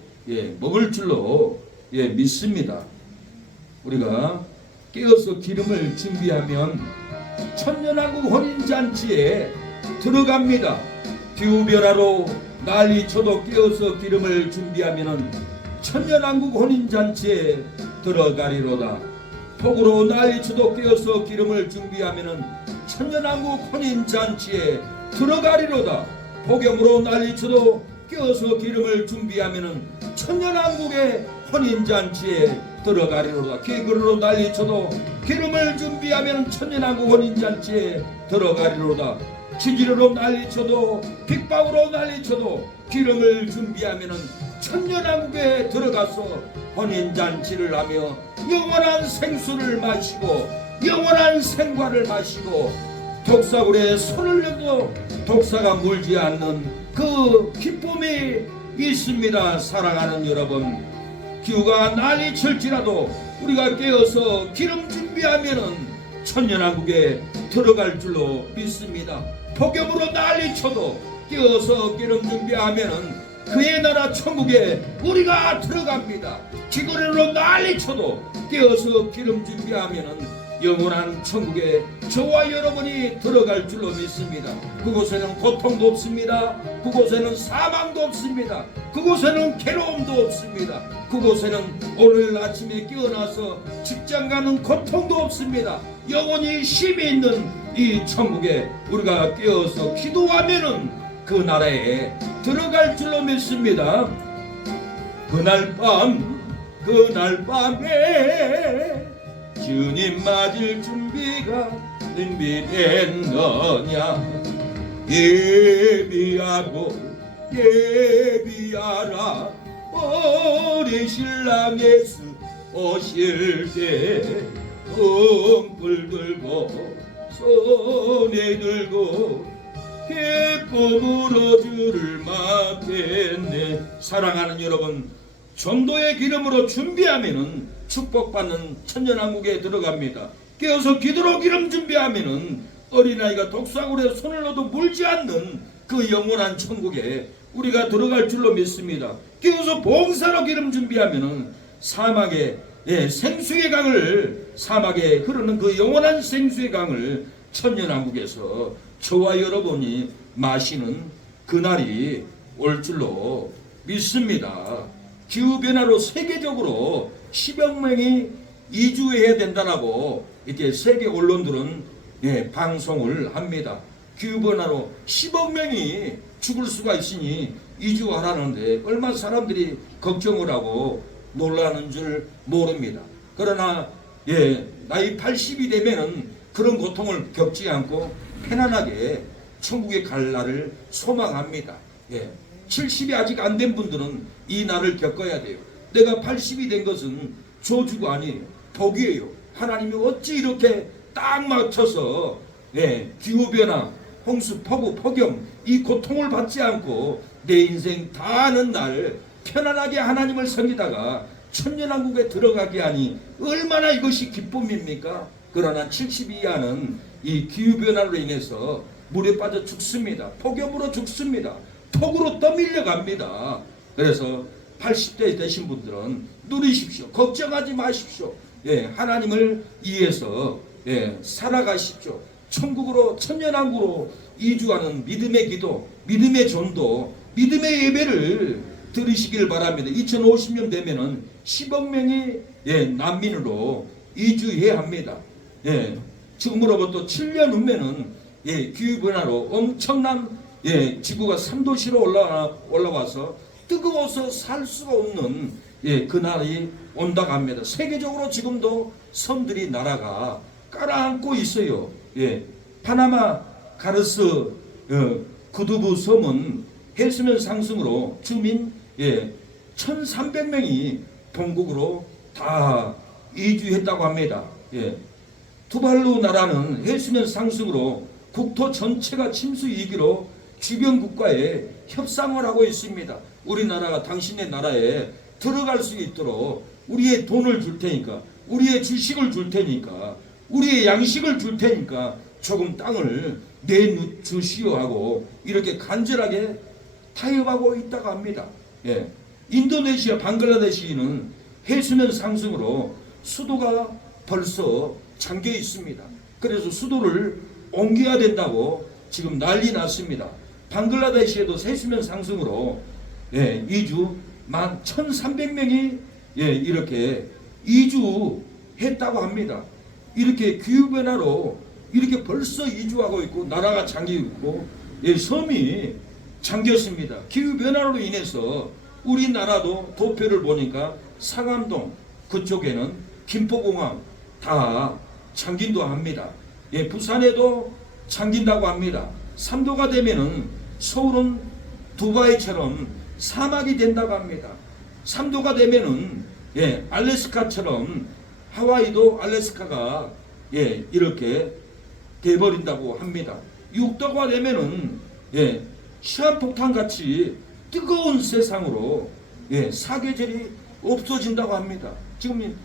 먹을 줄로 믿습니다. 우리가 깨어서 기름을 준비하면 천년왕국 혼인잔치에 들어갑니다. 기후변화로 난리쳐도 깨어서 기름을 준비하면 천년왕국 혼인잔치에 들어가리로다. 폭우로 난리쳐도 깨어서 기름을 준비하면 천년왕국 혼인잔치에 들어가리로다. 폭염으로 난리쳐도 깨어서 기름을 준비하면 천년왕국의 혼인잔치에 들어가리로다. 개구리로 난리쳐도 기름을 준비하면 천년왕국 혼인잔치에 들어가리로다. 지지로로 난리쳐도 빗방으로 난리쳐도 기름을 준비하면 천년왕국에 들어가서 혼인잔치를 하며 영원한 생수를 마시고 영원한 생과를 마시고 독사굴에 손을 넣어도 독사가 물지 않는 그 기쁨이 있습니다. 사랑하는 여러분, 기후가 난리칠지라도 우리가 깨어서 기름 준비하면은 천년왕국에 들어갈 줄로 믿습니다. 폭염으로 난리쳐도 깨어서 기름 준비하면은 그의 나라 천국에 우리가 들어갑니다. 기거리로 난리쳐도 깨어서 기름 준비하면은 영원한 천국에 저와 여러분이 들어갈 줄로 믿습니다. 그곳에는 고통도 없습니다. 그곳에는 사망도 없습니다. 그곳에는 괴로움도 없습니다. 그곳에는 오늘 아침에 깨어나서 직장 가는 고통도 없습니다. 영원히 쉼이 있는 이 천국에 우리가 깨어서 기도하면은 그 나라에 들어갈 줄로 믿습니다. 그날 밤에 주님 맞을 준비가 준비됐느냐. 예비하라. 우리 신랑 예수 오실 때 등불 들고 손에 들고 기쁨으로 주를 맞겠네. 사랑하는 여러분, 전도의 기름으로 준비하면은 축복받는 천년왕국에 들어갑니다. 깨어서 기도로 기름 준비하면은 어린아이가 독사굴에 손을 넣어도 물지 않는 그 영원한 천국에 우리가 들어갈 줄로 믿습니다. 깨어서 봉사로 기름 준비하면은 사막에 생수의 강을, 사막에 흐르는 그 영원한 생수의 강을 천년왕국에서 저와 여러분이 마시는 그날이 올 줄로 믿습니다. 기후변화로 세계적으로 10억 명이 이주해야 된다라고 이렇게 세계 언론들은 방송을 합니다. 기후변화로 10억 명이 죽을 수가 있으니 이주하라는데 얼마나 사람들이 걱정을 하고 놀라는 줄 모릅니다. 그러나 나이 80이 되면은 그런 고통을 겪지 않고 편안하게 천국에 갈 날을 소망합니다. 70이 아직 안 된 분들은 이 날을 겪어야 돼요. 내가 80이 된 것은 저주가 아니에요. 복이에요. 하나님이 어찌 이렇게 딱 맞춰서 기후변화, 홍수, 폭우, 폭염 이 고통을 받지 않고 내 인생 다 하는 날 편안하게 하나님을 섬기다가 천년왕국에 들어가게 하니 얼마나 이것이 기쁨입니까? 그러나 70 이하는 이 기후변화로 인해서 물에 빠져 죽습니다. 폭염으로 죽습니다. 폭우로 떠밀려 갑니다. 그래서 80대 되신 분들은 누리십시오. 걱정하지 마십시오. 하나님을 위해서 살아가십시오. 천국으로, 천년왕국으로 이주하는 믿음의 기도, 믿음의 전도, 믿음의 예배를 드리시길 바랍니다. 2050년 되면은 10억 명이 난민으로 이주해야 합니다. 지금으로부터 7년 후면은 기후변화로 엄청난 지구가 3도시로 올라와서 뜨거워서 살 수가 없는 그날이 온다고 합니다. 세계적으로 지금도 섬들이 나라가 깔아앉고 있어요. 파나마 가르스 구두부 섬은 해수면 상승으로 주민 1300명이 본국으로 다 이주했다고 합니다. 투발루 나라는 해수면 상승으로 국토 전체가 침수 위기로 주변 국가에 협상을 하고 있습니다. 우리나라가 당신의 나라에 들어갈 수 있도록 우리의 돈을 줄 테니까, 우리의 주식을 줄 테니까, 우리의 양식을 줄 테니까 조금 땅을 내주시오 하고 이렇게 간절하게 타협하고 있다고 합니다. 인도네시아, 방글라데시는 해수면 상승으로 수도가 벌써 잠겨 있습니다. 그래서 수도를 옮겨야 된다고 지금 난리 났습니다. 방글라데시에도 해수면 상승으로 이주 11,300명이 이렇게 이주했다고 합니다. 이렇게 기후변화로 이렇게 벌써 이주하고 있고 나라가 잠기고 있고 섬이 잠겼습니다. 기후변화로 인해서 우리나라도 도표를 보니까 상암동 그쪽에는 김포공항 다 잠긴다고 합니다. 부산에도 잠긴다고 합니다. 3도가 되면은 서울은 두바이처럼 사막이 된다고 합니다. 3도가 되면은 알래스카처럼 하와이도 알래스카가 이렇게 돼버린다고 합니다. 6도가 되면은 시한폭탄 같이 뜨거운 세상으로 사계절이 없어진다고 합니다. 지금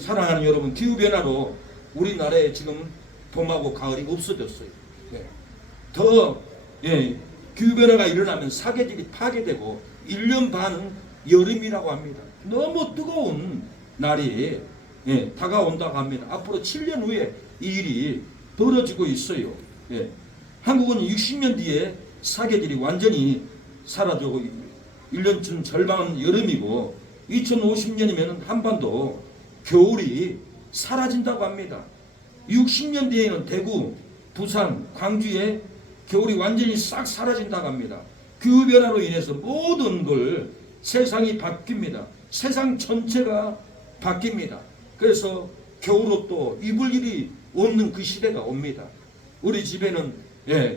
사랑하는 여러분, 기후변화로 우리나라에 지금 봄하고 가을이 없어졌어요. 더 기후변화가 일어나면 사계절이 파괴되고 1년 반은 여름이라고 합니다. 너무 뜨거운 날이 다가온다고 합니다. 앞으로 7년 후에 이 일이 벌어지고 있어요. 한국은 60년 뒤에 사계절이 완전히 사라지고 1년쯤 절반은 여름이고 2050년이면 한반도 겨울이 사라진다고 합니다. 60년 뒤에는 대구, 부산, 광주에 겨울이 완전히 싹 사라진다고 합니다. 기후변화로 인해서 모든 걸 세상이 바뀝니다. 세상 전체가 바뀝니다. 그래서 겨울옷도 입을 일이 없는 그 시대가 옵니다. 우리 집에는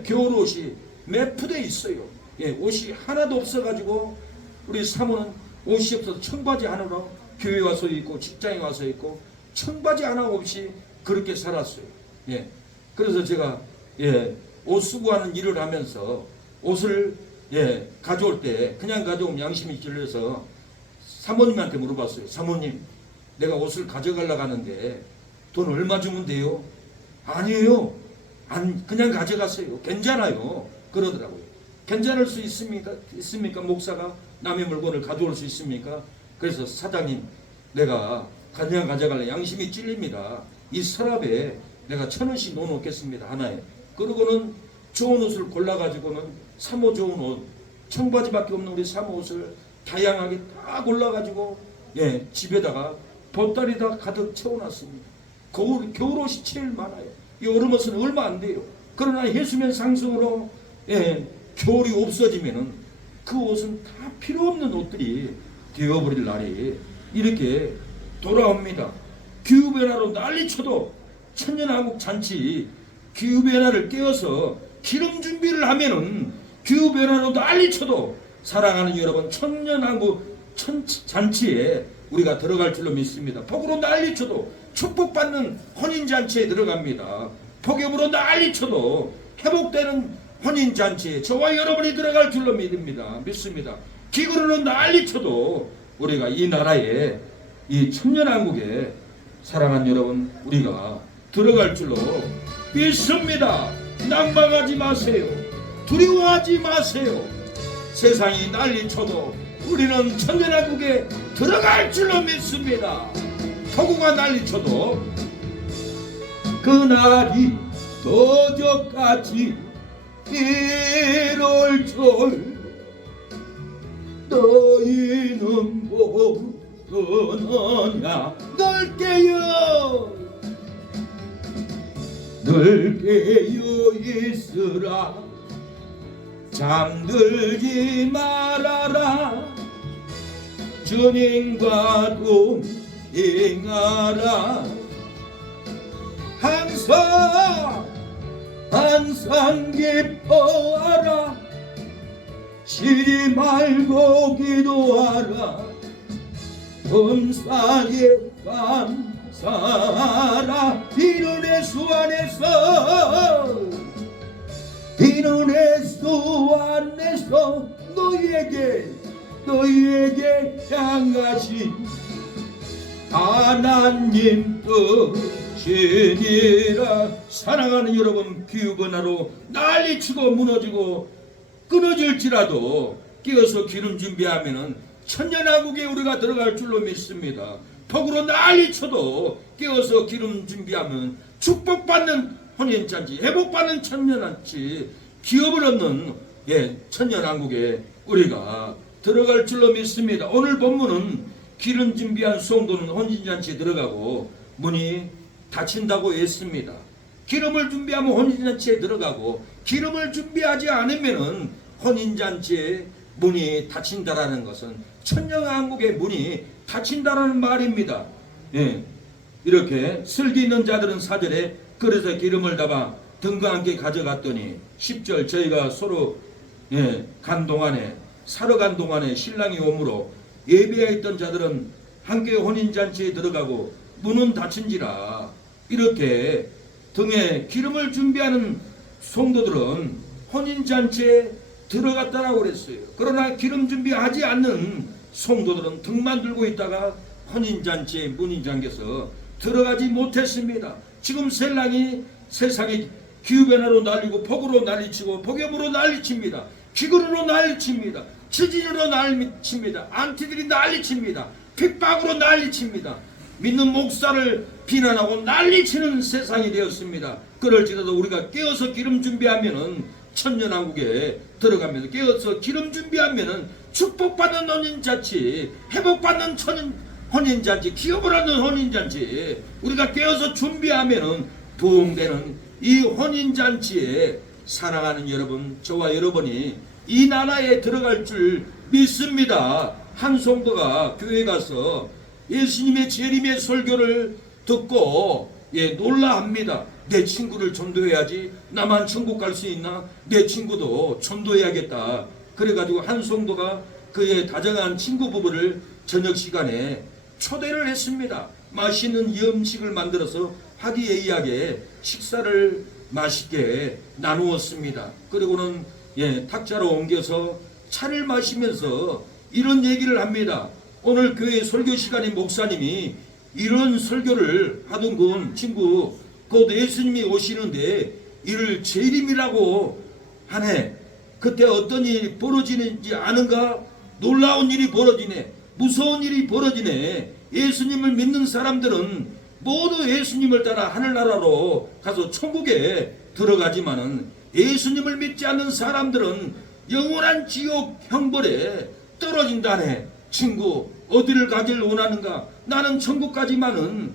겨울옷이 매푸돼 있어요. 옷이 하나도 없어가지고 우리 사모는 옷이 없어서 청바지 하나로 교회 와서 입고 직장에 와서 입고 청바지 하나 없이 그렇게 살았어요. 그래서 제가 옷 쓰고 하는 일을 하면서 옷을 가져올 때 그냥 가져오면 양심이 찔려서 사모님한테 물어봤어요. 사모님, 내가 옷을 가져가려고 하는데 돈 얼마 주면 돼요? 아니에요. 그냥 가져가세요. 괜찮아요. 그러더라고요. 괜찮을 수 있습니까? 목사가 남의 물건을 가져올 수 있습니까? 그래서 사장님, 내가 그냥 가져갈래. 양심이 찔립니다. 이 서랍에 내가 1,000원씩 넣어놓겠습니다. 하나에. 그러고는 좋은 옷을 골라가지고는 사모 좋은 옷, 청바지밖에 없는 우리 사모 옷을 다양하게 다 골라가지고 집에다가 보따리다 가득 채워놨습니다. 겨울옷이 제일 많아요. 여름옷은 얼마 안 돼요. 그러나 해수면 상승으로 겨울이 없어지면은 그 옷은 다 필요 없는 옷들이 되어버릴 날이 이렇게 돌아옵니다. 기후변화로 난리쳐도 천년왕국 잔치 기후변화를 깨워서 기름 준비를 하면은 기후변화로 난리쳐도 사랑하는 여러분 천년왕국 잔치에 우리가 들어갈 줄로 믿습니다. 폭우로 난리쳐도 축복받는 혼인잔치에 들어갑니다. 폭염으로 난리쳐도 회복되는 혼인잔치에 저와 여러분이 들어갈 줄로 믿습니다. 기근으로 난리쳐도 우리가 이 나라에 이 천년왕국에 사랑하는 여러분 우리가 들어갈 줄로 믿습니다. 낭망하지 마세요. 두려워하지 마세요. 세상이 난리쳐도 우리는 천년왕국에 들어갈 줄로 믿습니다. 폭우가 난리쳐도 그날이 도적같이 이룰 줄 너희는 모르느냐. 늘 깨어 있으라. 잠들지 말아라. 주님과 동행하라. 항상 기뻐하라. 쉬지 말고 기도하라. 범사에 감사하라. 이는 예수 안에서 너희에게 향하신 하나님 뜻이니라. 사랑하는 여러분, 기후변화로 난리치고 무너지고 끊어질지라도 깨어서 기름 준비하면은 천년왕국에 우리가 들어갈 줄로 믿습니다. 폭우로 난리쳐도 깨어서 기름 준비하면 축복받는 혼인잔치, 회복받는 천년잔치, 기업을 얻는 천년왕국에 우리가 들어갈 줄로 믿습니다. 오늘 본문은 기름 준비한 성도는 혼인잔치에 들어가고 문이 닫힌다고 했습니다. 기름을 준비하면 혼인잔치에 들어가고 기름을 준비하지 않으면은 혼인잔치에 문이 닫힌다라는 것은 천년왕국의 문이 닫힌다라는 말입니다. 이렇게 슬기 있는 자들은 4절에 그래서 기름을 담아 등과 함께 가져갔더니 10절 저희가 서로 사러 간 동안에 신랑이 오므로 예비하여 있던 자들은 함께 혼인잔치에 들어가고 문은 닫힌지라. 이렇게 등에 기름을 준비하는 성도들은 혼인잔치에 들어갔다라고 그랬어요. 그러나 기름 준비하지 않는 성도들은 등만 들고 있다가 혼인잔치에 문이 잠겨서 들어가지 못했습니다. 지금 세상이 기후변화로 난리고 폭우로 난리치고 폭염으로 난리칩니다. 기근으로 난리칩니다. 지진으로 난리칩니다. 안티들이 난리칩니다. 핍박으로 난리칩니다. 믿는 목사를 비난하고 난리치는 세상이 되었습니다. 그럴지라도 우리가 깨어서 기름 준비하면은 천년왕국에 들어가면서 깨어서 기름 준비하면은 축복받는 혼인잔치, 회복받는 혼인잔치, 기업을 얻는 혼인잔치, 우리가 깨어서 준비하면은 부흥되는 이 혼인잔치에 사랑하는 여러분, 저와 여러분이 이 나라에 들어갈 줄 믿습니다. 한 성도가 교회 가서 예수님의 재림의 설교를 듣고 놀라합니다. 내 친구를 전도해야지. 나만 천국 갈 수 있나? 내 친구도 전도해야겠다. 그래가지고 한 성도가 그의 다정한 친구 부부를 저녁 시간에 초대를 했습니다. 맛있는 음식을 만들어서 화기애애하게 식사를 맛있게 나누었습니다. 그리고는 탁자로 옮겨서 차를 마시면서 이런 얘기를 합니다. 오늘 교회 설교 시간에 목사님이 이런 설교를 하던 친구, 곧 예수님이 오시는데 이를 재림이라고 하네. 그때 어떤 일이 벌어지는지 아는가? 놀라운 일이 벌어지네. 무서운 일이 벌어지네. 예수님을 믿는 사람들은 모두 예수님을 따라 하늘나라로 가서 천국에 들어가지만은 예수님을 믿지 않는 사람들은 영원한 지옥 형벌에 떨어진다네. 친구, 어디를 가길 원하는가? 나는 천국까지만은.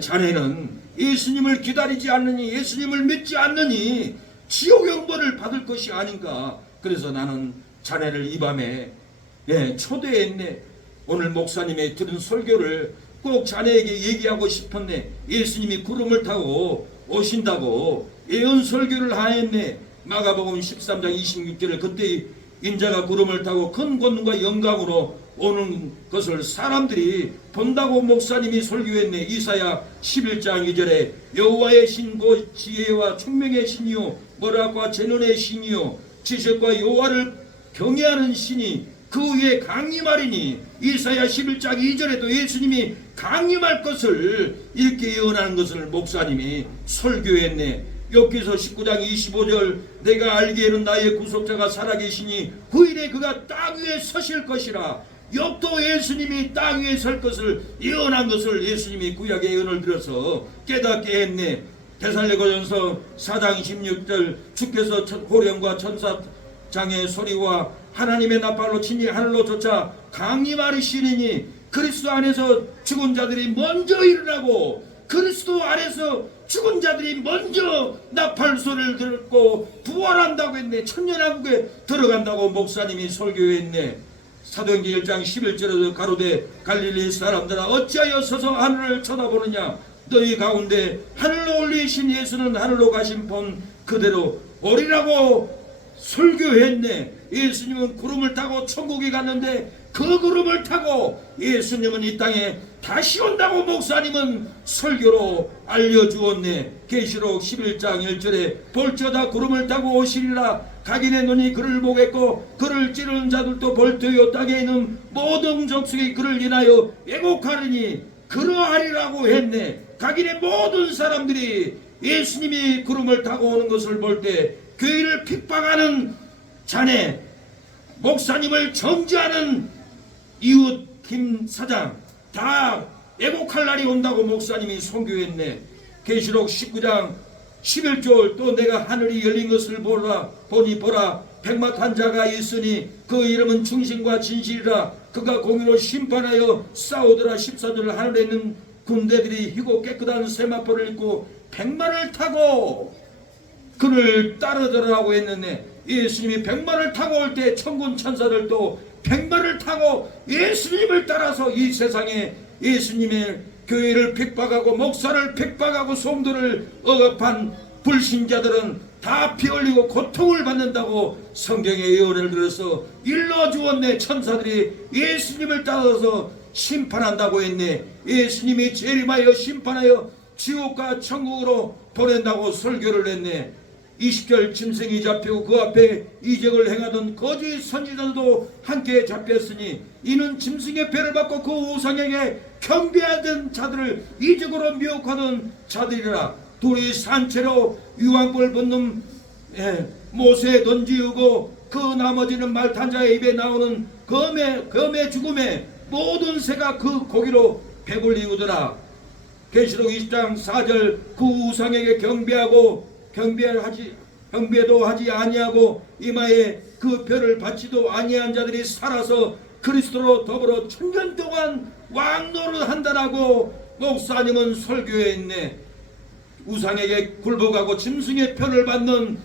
자네는 예수님을 기다리지 않느니, 예수님을 믿지 않느니 지옥 형벌을 받을 것이 아닌가. 그래서 나는 자네를 이 밤에 초대했네. 오늘 목사님의 들은 설교를 꼭 자네에게 얘기하고 싶었네. 예수님이 구름을 타고 오신다고 예언 설교를 하였네. 마가복음 13장 26절에 그때 인자가 구름을 타고 큰 권능과 영광으로 오는 것을 사람들이 본다고 목사님이 설교했네. 이사야 11장 2절에 여호와의 신 곧 지혜와 총명의 신이요 머락과 재능의 신이요 지식과 여호와를 경외하는 신이 그 위에 강림하리니. 이사야 11장 2절에도 예수님이 강림할 것을 이렇게 예언하는 것을 목사님이 설교했네. 욥기서 19장 25절 내가 알기에는 나의 구속자가 살아계시니 후일에 그가 땅 위에 서실 것이라. 욥도 예수님이 땅 위에 설 것을 예언한 것을 예수님이 구약의 예언을 들어서 깨닫게 했네. 데살로니가전서 4장 16절 주께서 호령과 천사장의 소리와 하나님의 나팔로 친히 하늘로 쫓아 강림하시리니 그리스도 안에서 죽은 자들이 먼저 일어나고 그리스도 안에서 죽은 자들이 먼저 나팔 소리를 듣고 부활한다고 했네. 천년왕국에 들어간다고 목사님이 설교했네. 사도행전 1장 11절에도 가로되 갈릴리 사람들아 어찌하여 서서 하늘을 쳐다보느냐. 너희 가운데 하늘로 올리신 예수는 하늘로 가신 본 그대로 오리라고 설교했네. 예수님은 구름을 타고 천국에 갔는데 그 구름을 타고 예수님은 이 땅에 다시 온다고 목사님은 설교로 알려주었네. 계시록 11장 1절에 볼지어다 구름을 타고 오시리라. 각인의 눈이 그를 보겠고 그를 찌르는 자들도 볼 터이요 땅에 있는 모든 족속이 그를 인하여 애곡하리니 그러하리라고 했네. 각인의 모든 사람들이 예수님이 구름을 타고 오는 것을 볼 때 교회를 핍박하는 자네, 목사님을 정죄하는 이웃 김 사장 다 애곡할 날이 온다고 목사님이 선교했네. 계시록 19장 11절 또 내가 하늘이 열린 것을 보니 보라 백마탄 자가 있으니 그 이름은 충신과 진실이라. 그가 공의로 심판하여 싸우더라. 14절 하늘에 있는 군대들이 희고 깨끗한 세마포를 입고 백마를 타고 그를 따르더라고 했는데 예수님이 백마를 타고 올 때 천군 천사들도 백마를 타고 예수님을 따라서 이 세상에 예수님의 교회를 핍박하고 목사를 핍박하고 성도를 억압한 불신자들은 다 피 흘리고 고통을 받는다고 성경의 예언을 들어서 일러주었네. 천사들이 예수님을 따라서 심판한다고 했네. 예수님이 재림하여 심판하여 지옥과 천국으로 보낸다고 설교를 했네. 20절 짐승이 잡히고 그 앞에 이적을 행하던 거짓 선지자들도 함께 잡혔으니 이는 짐승의 배를 받고 그 우상에게 경배하던 자들을 이적으로 미혹하던 자들이라. 둘이 산채로 유황불 붙는 못에 던지우고 그 나머지는 말탄 자의 입에 나오는 검의 죽음에 모든 새가 그 고기로 배불리우더라. 계시록 20장 4절 그 우상에게 경배도 하지 아니하고 이마에 그 별을 받지도 아니한 자들이 살아서 그리스도로 더불어 천년 동안 왕노를 한다라고 목사님은 설교했네. 우상에게 굴복하고 짐승의 편을 받는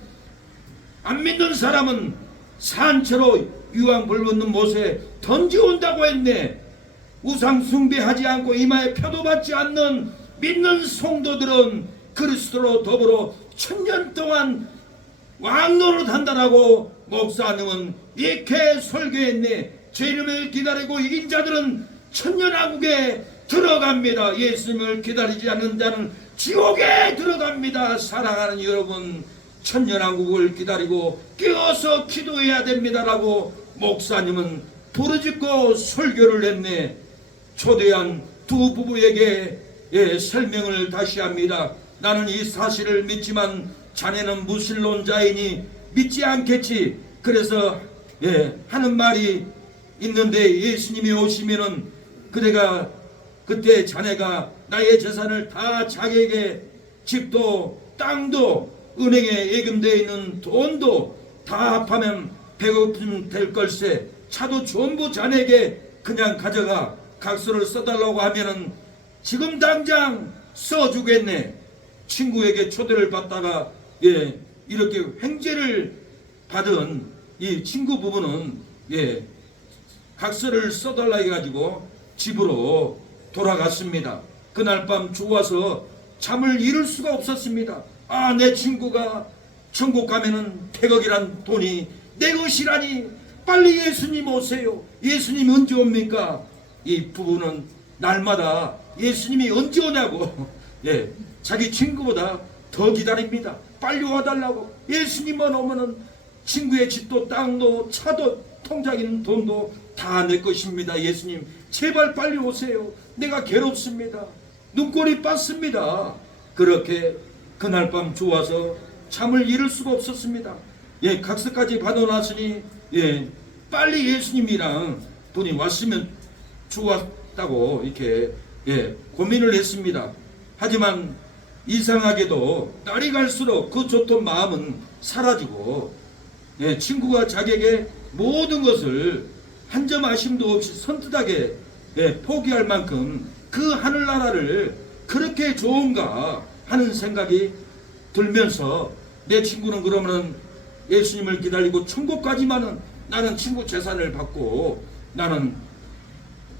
안 믿는 사람은 산채로 유황불 붙는 못에 던지온다고 했네. 우상 숭배하지 않고 이마에 표도 받지 않는 믿는 성도들은 그리스도로 더불어 천년 동안 왕노릇 한다라고 목사님은 이렇게 설교했네. 죄인을 기다리고 이긴 자들은 천년왕국에 들어갑니다. 예수님을 기다리지 않는 자는 지옥에 들어갑니다. 사랑하는 여러분, 천년왕국을 기다리고 깨어서 기도해야 됩니다라고 목사님은 부르짖고 설교를 했네. 초대한 두 부부에게 설명을 다시 합니다. 나는 이 사실을 믿지만 자네는 무신론자이니 믿지 않겠지. 그래서 하는 말이 있는데, 예수님이 오시면은 그때 자네가 나의 재산을 다 자기에게, 집도 땅도 은행에 예금되어 있는 돈도 다 합하면 배고픔 될 걸세. 차도 전부 자네에게 그냥 가져가. 각서를 써달라고 하면은 지금 당장 써주겠네. 친구에게 초대를 받다가 이렇게 횡재를 받은 이 친구 부부는 각서를 써달라 해가지고 집으로 돌아갔습니다. 그날 밤 좋아서 잠을 이룰 수가 없었습니다. 아, 내 친구가 천국 가면은 100억이란 돈이 내 것이라니. 빨리 예수님 오세요. 예수님 언제 옵니까? 이 부부는 날마다 예수님이 언제 오냐고 자기 친구보다 더 기다립니다. 빨리 와달라고. 예수님만 오면은 친구의 집도 땅도 차도 통장에 있는 돈도 다 내 것입니다. 예수님 제발 빨리 오세요. 내가 괴롭습니다. 눈꼴이 빠습니다. 그렇게 그날 밤 좋아서 잠을 이룰 수가 없었습니다. 각서까지 받아놨으니 빨리 예수님이랑 분이 왔으면 좋았다고 이렇게 고민을 했습니다. 하지만 이상하게도 날이 갈수록 그 좋던 마음은 사라지고 친구가 자기에게 모든 것을 한 점 아쉬움도 없이 선뜻하게 포기할 만큼 그 하늘나라를 그렇게 좋은가 하는 생각이 들면서, 내 친구는 그러면 예수님을 기다리고 천국까지만은 나는 친구 재산을 받고 나는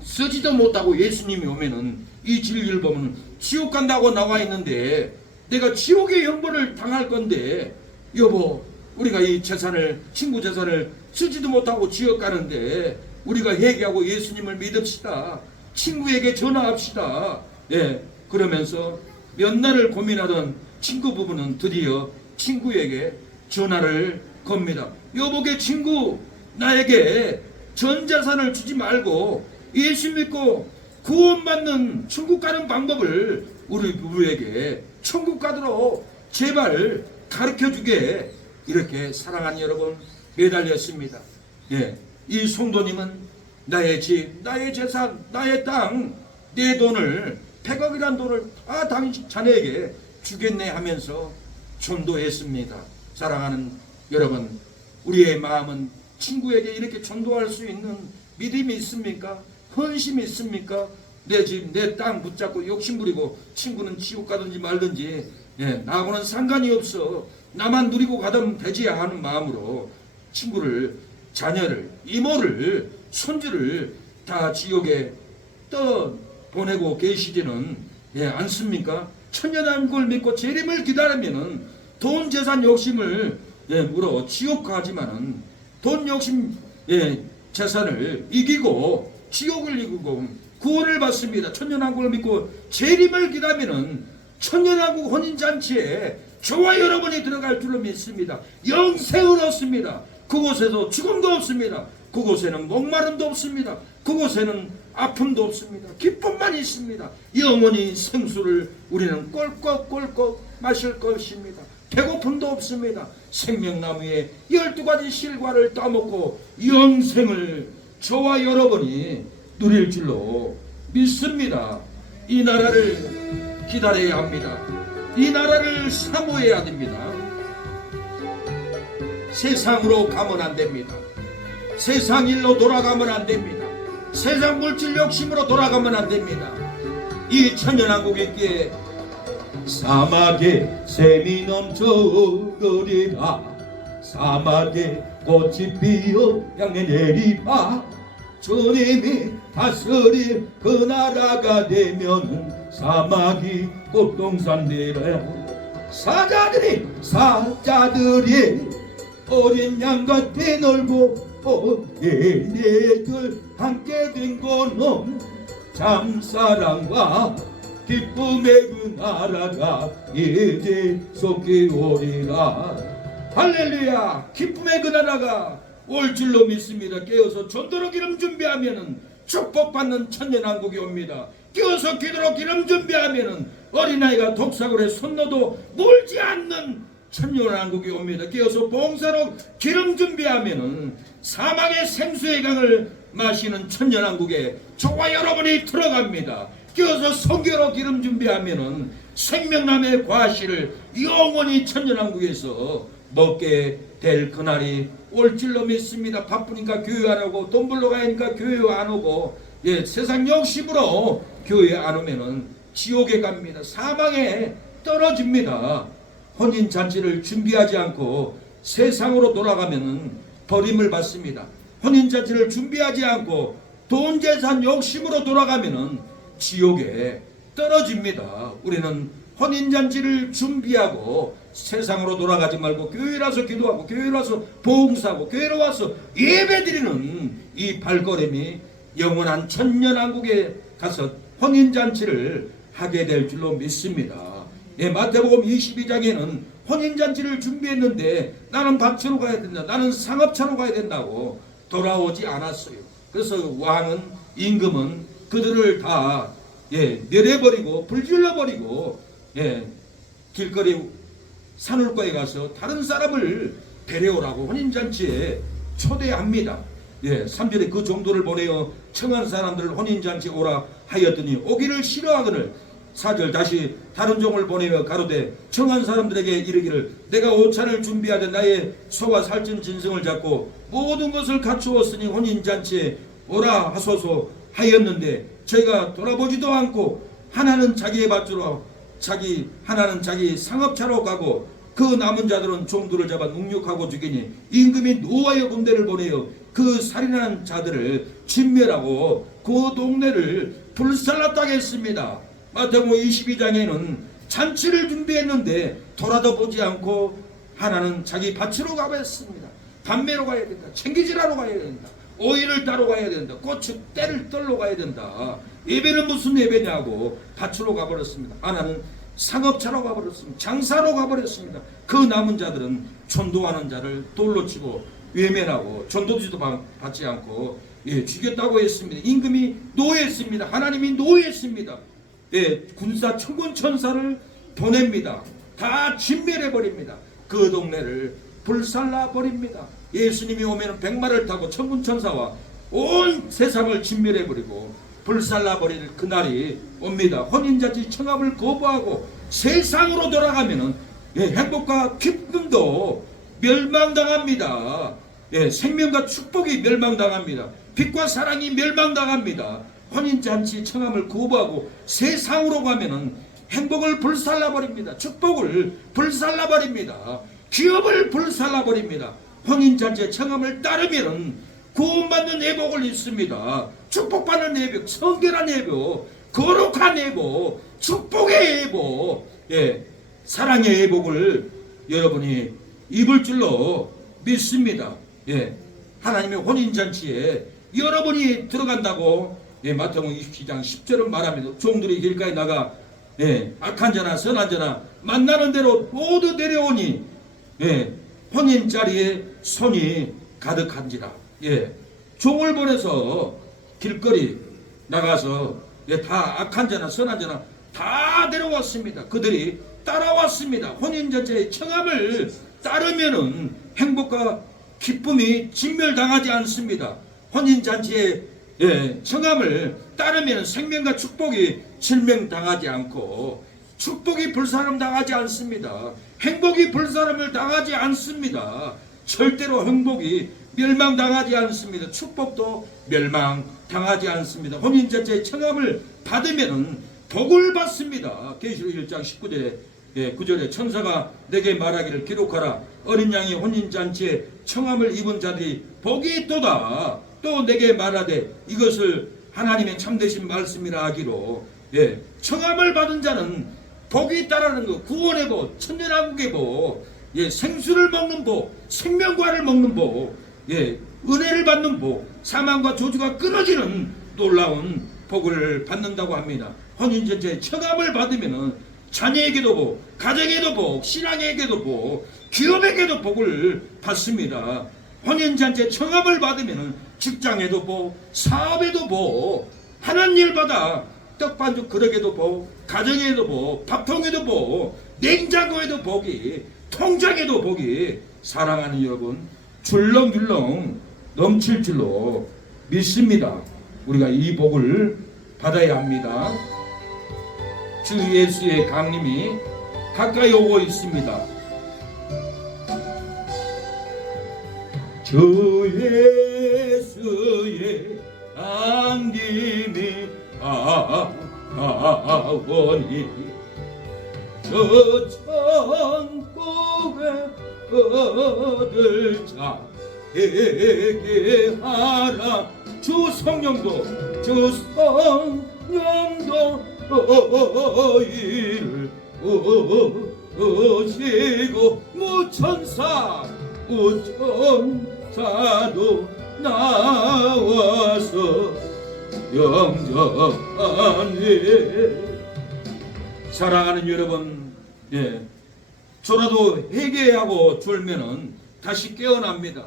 쓰지도 못하고 예수님이 오면은 이 진리를 보면 지옥 간다고 나와 있는데 내가 지옥의 형벌을 당할 건데, 여보 우리가 이 재산을, 친구 재산을 쓰지도 못하고 지옥 가는데 우리가 회개하고 예수님을 믿읍시다. 친구에게 전화합시다. 그러면서 몇 날을 고민하던 친구 부부는 드디어 친구에게 전화를 겁니다. 여보게 친구, 나에게 전 재산을 주지 말고 예수 믿고 구원받는 천국 가는 방법을 우리 부부에게 천국 가도록 제발 가르쳐주게. 이렇게 사랑하는 여러분 매달렸습니다. 이 성도님은 나의 집, 나의 재산, 나의 땅, 내 돈을 100억이란 돈을 다 자네에게 주겠네 하면서 전도했습니다. 사랑하는 여러분, 우리의 마음은 친구에게 이렇게 전도할 수 있는 믿음이 있습니까? 헌심이 있습니까? 내 집, 내 땅 붙잡고 욕심부리고 친구는 지옥 가든지 말든지 나하고는 상관이 없어, 나만 누리고 가면 되지 하는 마음으로 친구를, 자녀를, 이모를, 손주를 다 지옥에 떠보내고 계시지는 않습니까? 천년왕국을 믿고 재림을 기다리면은 돈 재산 욕심을 물어 지옥 가지만은 돈 욕심 재산을 이기고 지옥을 이기고 구원을 받습니다. 천년왕국을 믿고 재림을 기다리면은 천년왕국 혼인잔치에 저와 여러분이 들어갈 줄로 믿습니다. 영생을 얻습니다. 그곳에도 죽음도 없습니다. 그곳에는 목마름도 없습니다. 그곳에는 아픔도 없습니다. 기쁨만 있습니다. 영원히 생수를 우리는 꼴꺽꼴꺽 마실 것입니다. 배고픔도 없습니다. 생명나무의 12가지 실과를 따먹고 영생을 저와 여러분이 누릴 줄로 믿습니다. 이 나라를 기다려야 합니다. 이 나라를 사모해야 됩니다. 세상으로 가면 안 됩니다. 세상 일로 돌아가면 안 됩니다. 세상 물질 욕심으로 돌아가면 안 됩니다. 이 천년왕국에 있기에 사막에 샘이 넘쳐오리라. 사막에 꽃이 피어 향해 내리라. 주님이 다스릴 그 나라가 되면 사막이 꽃동산 되라. 사자들이 어린 양같이 놀고 얘네들 함께 된 거는 참사랑과 기쁨의 그 나라가 이제 속히 오리라. 할렐루야. 기쁨의 그 나라가 올 줄로 믿습니다. 깨어서 전도로 기름 준비하면은 축복받는 천년왕국이 옵니다. 깨어서 기도로 기름 준비하면은 어린아이가 독사골에 손 넣어도 물지 않는 천년왕국이 옵니다. 깨어서 봉사로 기름 준비하면은 사망의 생수의 강을 마시는 천년왕국에 저와 여러분이 들어갑니다. 깨어서 성교로 기름 준비하면은 생명남의 과실을 영원히 천년왕국에서 먹게 될 그날이 올 줄로 믿습니다. 바쁘니까 교회 안 오고 돈 벌러 가니까 교회 안 오고 세상 욕심으로 교회 안 오면은 지옥에 갑니다. 사망에 떨어집니다. 혼인잔치를 준비하지 않고 세상으로 돌아가면은 버림을 받습니다. 혼인잔치를 준비하지 않고 돈 재산 욕심으로 돌아가면은 지옥에 떨어집니다. 우리는 혼인잔치를 준비하고 세상으로 돌아가지 말고 교회에 와서 기도하고 교회에 와서 봉사하고 교회로 와서 예배드리는 이 발걸음이 영원한 천년왕국에 가서 혼인잔치를 하게 될 줄로 믿습니다. 마태복음 22장에는 혼인잔치를 준비했는데 나는 밭으로 가야 된다, 나는 상업차로 가야 된다고 돌아오지 않았어요. 그래서 왕은, 임금은 그들을 다 멸해버리고 불질러버리고 길거리 산울가에 가서 다른 사람을 데려오라고 혼인잔치에 초대합니다. 3절에 그 정도를 보내어 청한 사람들을 혼인잔치에 오라 하였더니 오기를 싫어하거늘 4절 다시 다른 종을 보내며 가로되 청한 사람들에게 이르기를 내가 오찬을 준비하되 나의 소와 살찐 진성을 잡고 모든 것을 갖추었으니 혼인잔치에 오라 하소서 하였는데 저희가 돌아보지도 않고 하나는 자기의 밭으로 하나는 자기 상업차로 가고 그 남은 자들은 종들을 잡아 능욕하고 죽이니 임금이 노아의 군대를 보내어 그 살인한 자들을 진멸하고 그 동네를 불살랐다고 했습니다. 마태복음 22장에는 잔치를 준비했는데 돌아도 보지 않고 하나는 자기 밭으로 가버렸습니다. 담배로 가야 된다, 챙기지라로 가야 된다, 오이를 따러 가야 된다, 고추 때를 떨러 가야 된다. 예배는 무슨 예배냐고 밭으로 가버렸습니다. 하나는 상업차로 가버렸습니다. 장사로 가버렸습니다. 그 남은 자들은 전도하는 자를 돌로 치고 외면하고 전도지도 받지 않고 죽였다고 했습니다. 임금이 노했습니다. 하나님이 노했습니다. 군사 천군 천사를 보냅니다. 다 진멸해버립니다. 그 동네를 불살라버립니다. 예수님이 오면 백마를 타고 천군 천사와 온 세상을 진멸해버리고 불살라버릴 그날이 옵니다. 혼인잔치 청합을 거부하고 세상으로 돌아가면은 행복과 기쁨도 멸망당합니다. 생명과 축복이 멸망당합니다. 빛과 사랑이 멸망당합니다. 혼인잔치 청함을 거부하고 세상으로 가면은 행복을 불살라버립니다. 축복을 불살라버립니다. 기업을 불살라버립니다. 혼인잔치의 청함을 따르면은 구원받는 예복을 입습니다. 축복받는 예복, 성결한 예복, 거룩한 예복, 축복의 예복, 사랑의 예복을 여러분이 입을 줄로 믿습니다. 하나님의 혼인잔치에 여러분이 들어간다고 마태복음 27장 10절은 말합니다. 종들이 길가에 나가 악한 자나 선한 자나 만나는 대로 모두 내려오니 혼인자리에 손이 가득한지라. 종을 보내서 길거리 나가서 다 악한 자나 선한 자나 다 데려왔습니다. 그들이 따라왔습니다. 혼인잔치의 청함을 따르면은 행복과 기쁨이 진멸당하지 않습니다. 혼인잔치의 청함을 따르면 생명과 축복이 진멸당하지 않고 축복이 불사름 당하지 않습니다. 행복이 불사름을 당하지 않습니다. 절대로 행복이 멸망당하지 않습니다. 축복도 멸망당하지 않습니다. 혼인잔치의 청함을 받으면 복을 받습니다. 계시록 1장 19절에 9절에 천사가 내게 말하기를 기록하라. 어린 양이 혼인잔치에 청함을 입은 자들이 복이 있도다. 또 내게 말하되 이것을 하나님의 참되신 말씀이라 하기로 청함을 받은 자는 복이 있다라는 것, 구원의 복, 천년왕국의 복, 생수를 먹는 복, 생명과를 먹는 복, 은혜를 받는 복, 사망과 저주가 끊어지는 놀라운 복을 받는다고 합니다. 혼인잔치에 청함을 받으면은 자녀에게도 복, 가정에도 복, 신앙에게도 복, 기업에게도 복을 받습니다. 혼인잔치에 청함을 받으면은 직장에도 복, 사업에도 복, 하는 일마다 떡반죽 그릇에도 복, 가정에도 복, 밥통에도 복, 냉장고에도 복이, 통장에도 복이, 사랑하는 여러분, 줄렁줄렁 넘칠 줄로 믿습니다. 우리가 이 복을 받아야 합니다. 주 예수의 강림이 가까이 오고 있습니다. 주 예수의 강림이 가오니 저 천국에 얻을 자에게 하라. 주 성령도 주 성령도 너희를 오시고 무천사도 나와서 영접하네. 사랑하는 여러분, 저라도 회개하고 졸면은 다시 깨어납니다.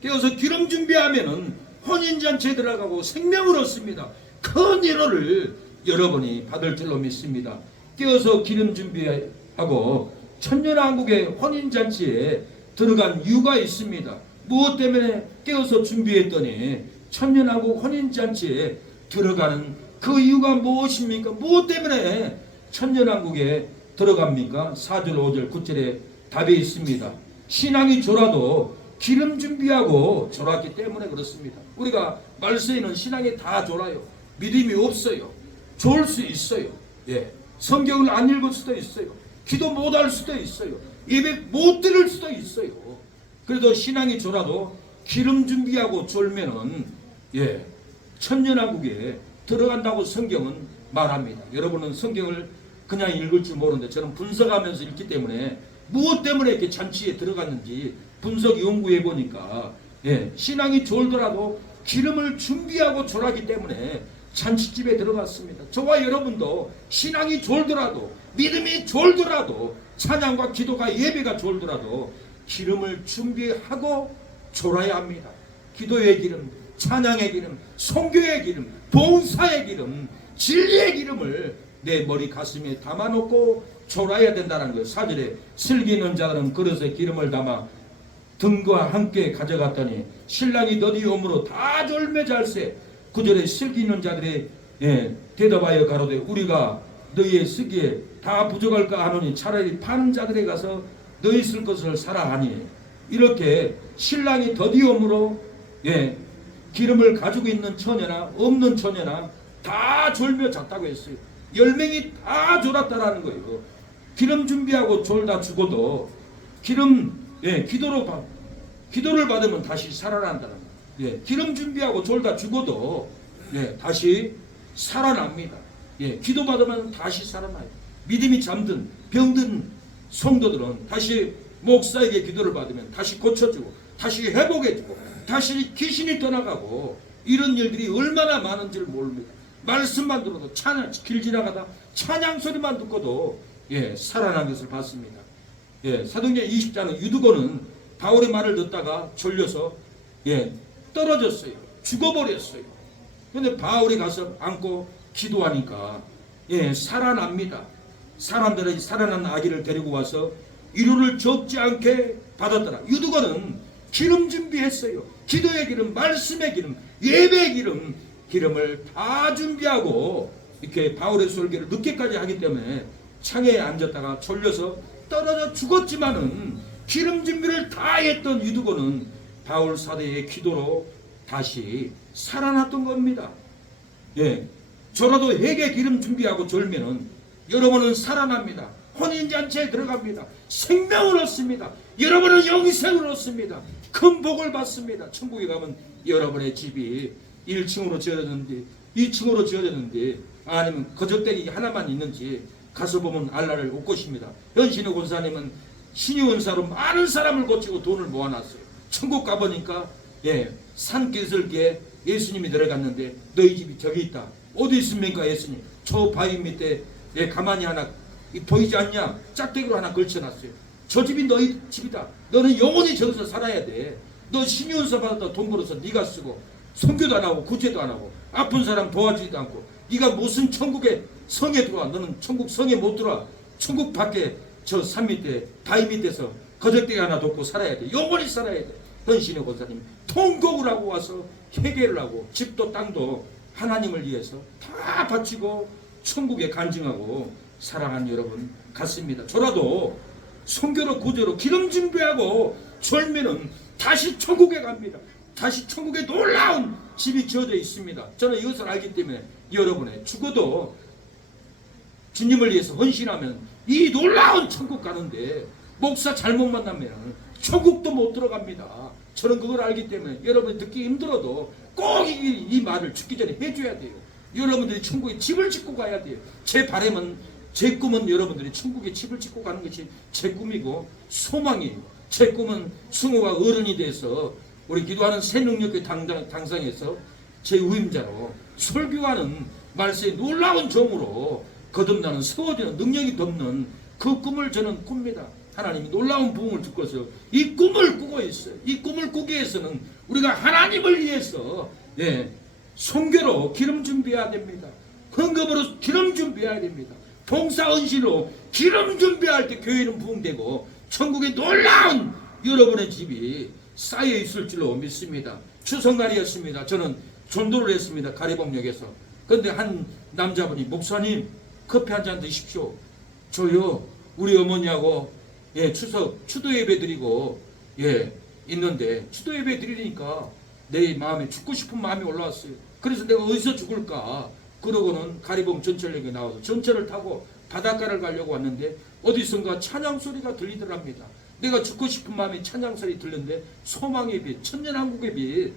깨어서 기름 준비하면은 혼인잔치에 들어가고 생명을 얻습니다. 큰 위로를 여러분이 받을 줄로 믿습니다. 깨어서 기름 준비하고 천년왕국의 혼인잔치에 들어간 이유가 있습니다. 무엇 때문에 깨어서 준비했더니 천년왕국 혼인잔치에 들어가는 그 이유가 무엇입니까? 무엇 때문에 천년왕국에 들어갑니까? 4절, 5절, 9절에 답이 있습니다. 신앙이 졸아도 기름 준비하고 졸았기 때문에 그렇습니다. 우리가 말세에는 신앙이 다 졸아요. 믿음이 없어요. 졸 수 있어요. 성경을 안 읽을 수도 있어요. 기도 못 할 수도 있어요. 예배 못 들을 수도 있어요. 그래도 신앙이 졸아도 기름 준비하고 졸면은 천년왕국에 들어간다고 성경은 말합니다. 여러분은 성경을 그냥 읽을 줄 모르는데 저는 분석하면서 읽기 때문에 무엇 때문에 이렇게 잔치에 들어갔는지 분석 연구해 보니까 신앙이 졸더라도 기름을 준비하고 졸았기 때문에 잔치집에 들어갔습니다. 저와 여러분도 신앙이 졸더라도 믿음이 졸더라도 찬양과 기도가 예배가 졸더라도 기름을 준비하고 졸아야 합니다. 기도의 기름, 찬양의 기름, 선교의 기름, 봉사의 기름, 진리의 기름을 내 머리 가슴에 담아놓고 졸아야 된다는 거예요. 4절에 슬기 있는 자들은 그릇에 기름을 담아 등과 함께 가져갔더니 신랑이 더디 오므로 다 졸매 잘세. 9절에 슬기 있는 자들이 대답하여 가로되 우리가 너희의 쓰기에 다 부족할까 하노니 차라리 파는 자들에 가서 너희 쓸 것을 사라 하니. 이렇게 신랑이 더디 오므로 기름을 가지고 있는 처녀나 없는 처녀나 다 졸며 잤다고 했어요. 10명이 다 졸았다라는 거예요. 기름 준비하고 졸다 죽어도 기도를 받으면 다시 살아난다는 거예요. 기름 준비하고 졸다 죽어도 다시 살아납니다. 기도 받으면 다시 살아나요. 믿음이 잠든 병든 성도들은 다시 목사에게 기도를 받으면 다시 고쳐주고 다시 회복해주고 다시 귀신이 떠나가고 이런 일들이 얼마나 많은지를 모릅니다. 말씀만 들어도 길 지나가다 찬양 소리만 듣고도 살아난 것을 봤습니다. 사도행전 20장은 유두고는 바울의 말을 듣다가 졸려서 떨어졌어요. 죽어버렸어요. 그런데 바울이 가서 안고 기도하니까 살아납니다. 사람들이 살아난 아기를 데리고 와서 위로를 적지 않게 받았더라. 유두고는 기름 준비했어요. 기도의 기름, 말씀의 기름, 예배의 기름, 기름을 다 준비하고 이렇게 바울의 설교를 늦게까지 하기 때문에 창에 앉았다가 졸려서 떨어져 죽었지만은 기름 준비를 다 했던 유두고는 바울 사도의 기도로 다시 살아났던 겁니다. 저라도 회개 기름 준비하고 졸면은 여러분은 살아납니다. 혼인잔치에 들어갑니다. 생명을 얻습니다. 여러분은 영생을 얻습니다. 큰 복을 받습니다. 천국에 가면 여러분의 집이 1층으로 지어졌는지 2층으로 지어졌는지 아니면 거적대기 하나만 있는지 가서 보면 알라를 올 것입니다. 현신의 권사님은 신의 원사로 많은 사람을 고치고 돈을 모아놨어요. 천국 가보니까 산기슭에 예수님이 들어갔는데 너희 집이 저기 있다. 어디 있습니까 예수님? 저 바위 밑에 가만히 하나 보이지 않냐? 짝대기로 하나 걸쳐놨어요. 저 집이 너희 집이다. 너는 영원히 저기서 살아야 돼. 너 신유은사 받았다 돈 벌어서 네가 쓰고 선교도 안 하고 구제도 안 하고 아픈 사람 도와주지도 않고 네가 무슨 천국의 성에 들어와. 너는 천국 성에 못 들어와. 천국 밖에 저 산 밑에 바위 밑에서 거적대기 하나 덮고 살아야 돼. 영원히 살아야 돼. 헌신의 권사님 통곡을 하고 와서 회개를 하고 집도 땅도 하나님을 위해서 다 바치고 천국에 간증하고 사랑하는 여러분 같습니다. 저라도 선교로 구제로 기름 준비하고 졸면은 다시 천국에 갑니다. 다시 천국에 놀라운 집이 지어져 있습니다. 저는 이것을 알기 때문에 여러분의 죽어도 주님을 위해서 헌신하면 이 놀라운 천국 가는데 목사 잘못 만나면 천국도 못 들어갑니다. 저는 그걸 알기 때문에 여러분이 듣기 힘들어도 꼭 이 말을 죽기 전에 해줘야 돼요. 여러분들이 천국에 집을 짓고 가야 돼요. 제 바람은 제 꿈은 여러분들이 천국에 집을 짓고 가는 것이 제 꿈이고 소망이에요. 제 꿈은 승우가 어른이 돼서 우리 기도하는 새 능력의 당상에서 제 위임자로 설교하는 말세의 놀라운 정으로 거듭나는 세워지는 능력이 덮는 그 꿈을 저는 꿉니다. 하나님이 놀라운 부흥을 주고서 이 꿈을 꾸고 있어요. 이 꿈을 꾸기 위해서는 우리가 하나님을 위해서 선교로 기름 준비해야 됩니다. 헌금으로 기름 준비해야 됩니다. 봉사 헌신으로 기름 준비할 때 교회는 부흥되고 천국의 놀라운 여러분의 집이 쌓여 있을 줄로 믿습니다. 추석날이었습니다. 저는 전도를 했습니다. 가리봉역에서. 그런데 한 남자분이 목사님 커피 한 잔 드십시오. 저요 우리 어머니하고 추석 추도 예배 드리고 있는데 추도 예배 드리니까 내 마음에 죽고 싶은 마음이 올라왔어요. 그래서 내가 어디서 죽을까? 그러고는 가리봉 전철역에 나와서 전철을 타고 바닷가를 가려고 왔는데 어디선가 찬양 소리가 들리더랍니다. 내가 죽고 싶은 마음에 찬양 소리 들렸는데 소망의 빛, 천년왕국의 빛,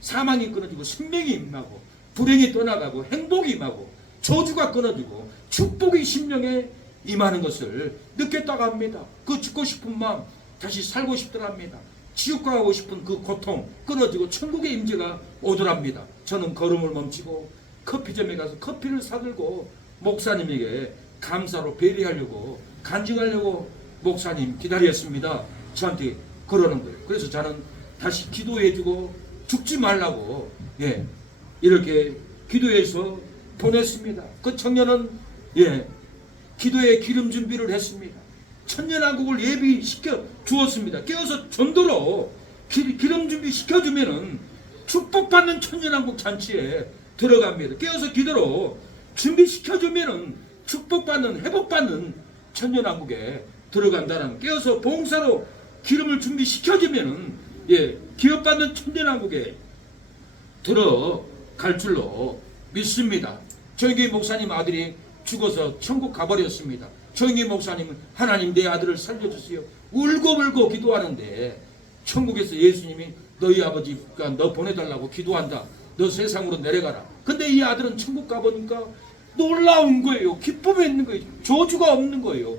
사망이 끊어지고 생명이 임하고 불행이 떠나가고 행복이 임하고 저주가 끊어지고 축복이 심령에 임하는 것을 느꼈다고 합니다. 그 죽고 싶은 마음 다시 살고 싶더랍니다. 지옥 가고 싶은 그 고통 끊어지고 천국의 임재가 오더랍니다. 저는 걸음을 멈추고 커피점에 가서 커피를 사들고 목사님에게 감사로 배려하려고 간증하려고 목사님 기다렸습니다. 저한테 그러는 거예요. 그래서 저는 다시 기도해주고 죽지 말라고 이렇게 기도해서 보냈습니다. 그 청년은 기도에 기름 준비를 했습니다. 천년왕국을 예비시켜 주었습니다. 깨어서 전도로 기름 준비 시켜주면은 축복받는 천년왕국 잔치에 들어갑니다. 깨어서 기도로 준비시켜주면은 축복받는 회복받는 천년왕국에 들어간다는 깨어서 봉사로 기름을 준비시켜주면은 기업받는 천년왕국에 들어갈 줄로 믿습니다. 조영기 목사님 아들이 죽어서 천국 가버렸습니다. 조영기 목사님은 하나님 내 아들을 살려주세요. 울고 기도하는데 천국에서 예수님이 너희 아버지가 너 보내달라고 기도한다. 너 세상으로 내려가라. 근데 이 아들은 천국 가보니까 놀라운 거예요. 기쁨이 있는 거예요. 저주가 없는 거예요.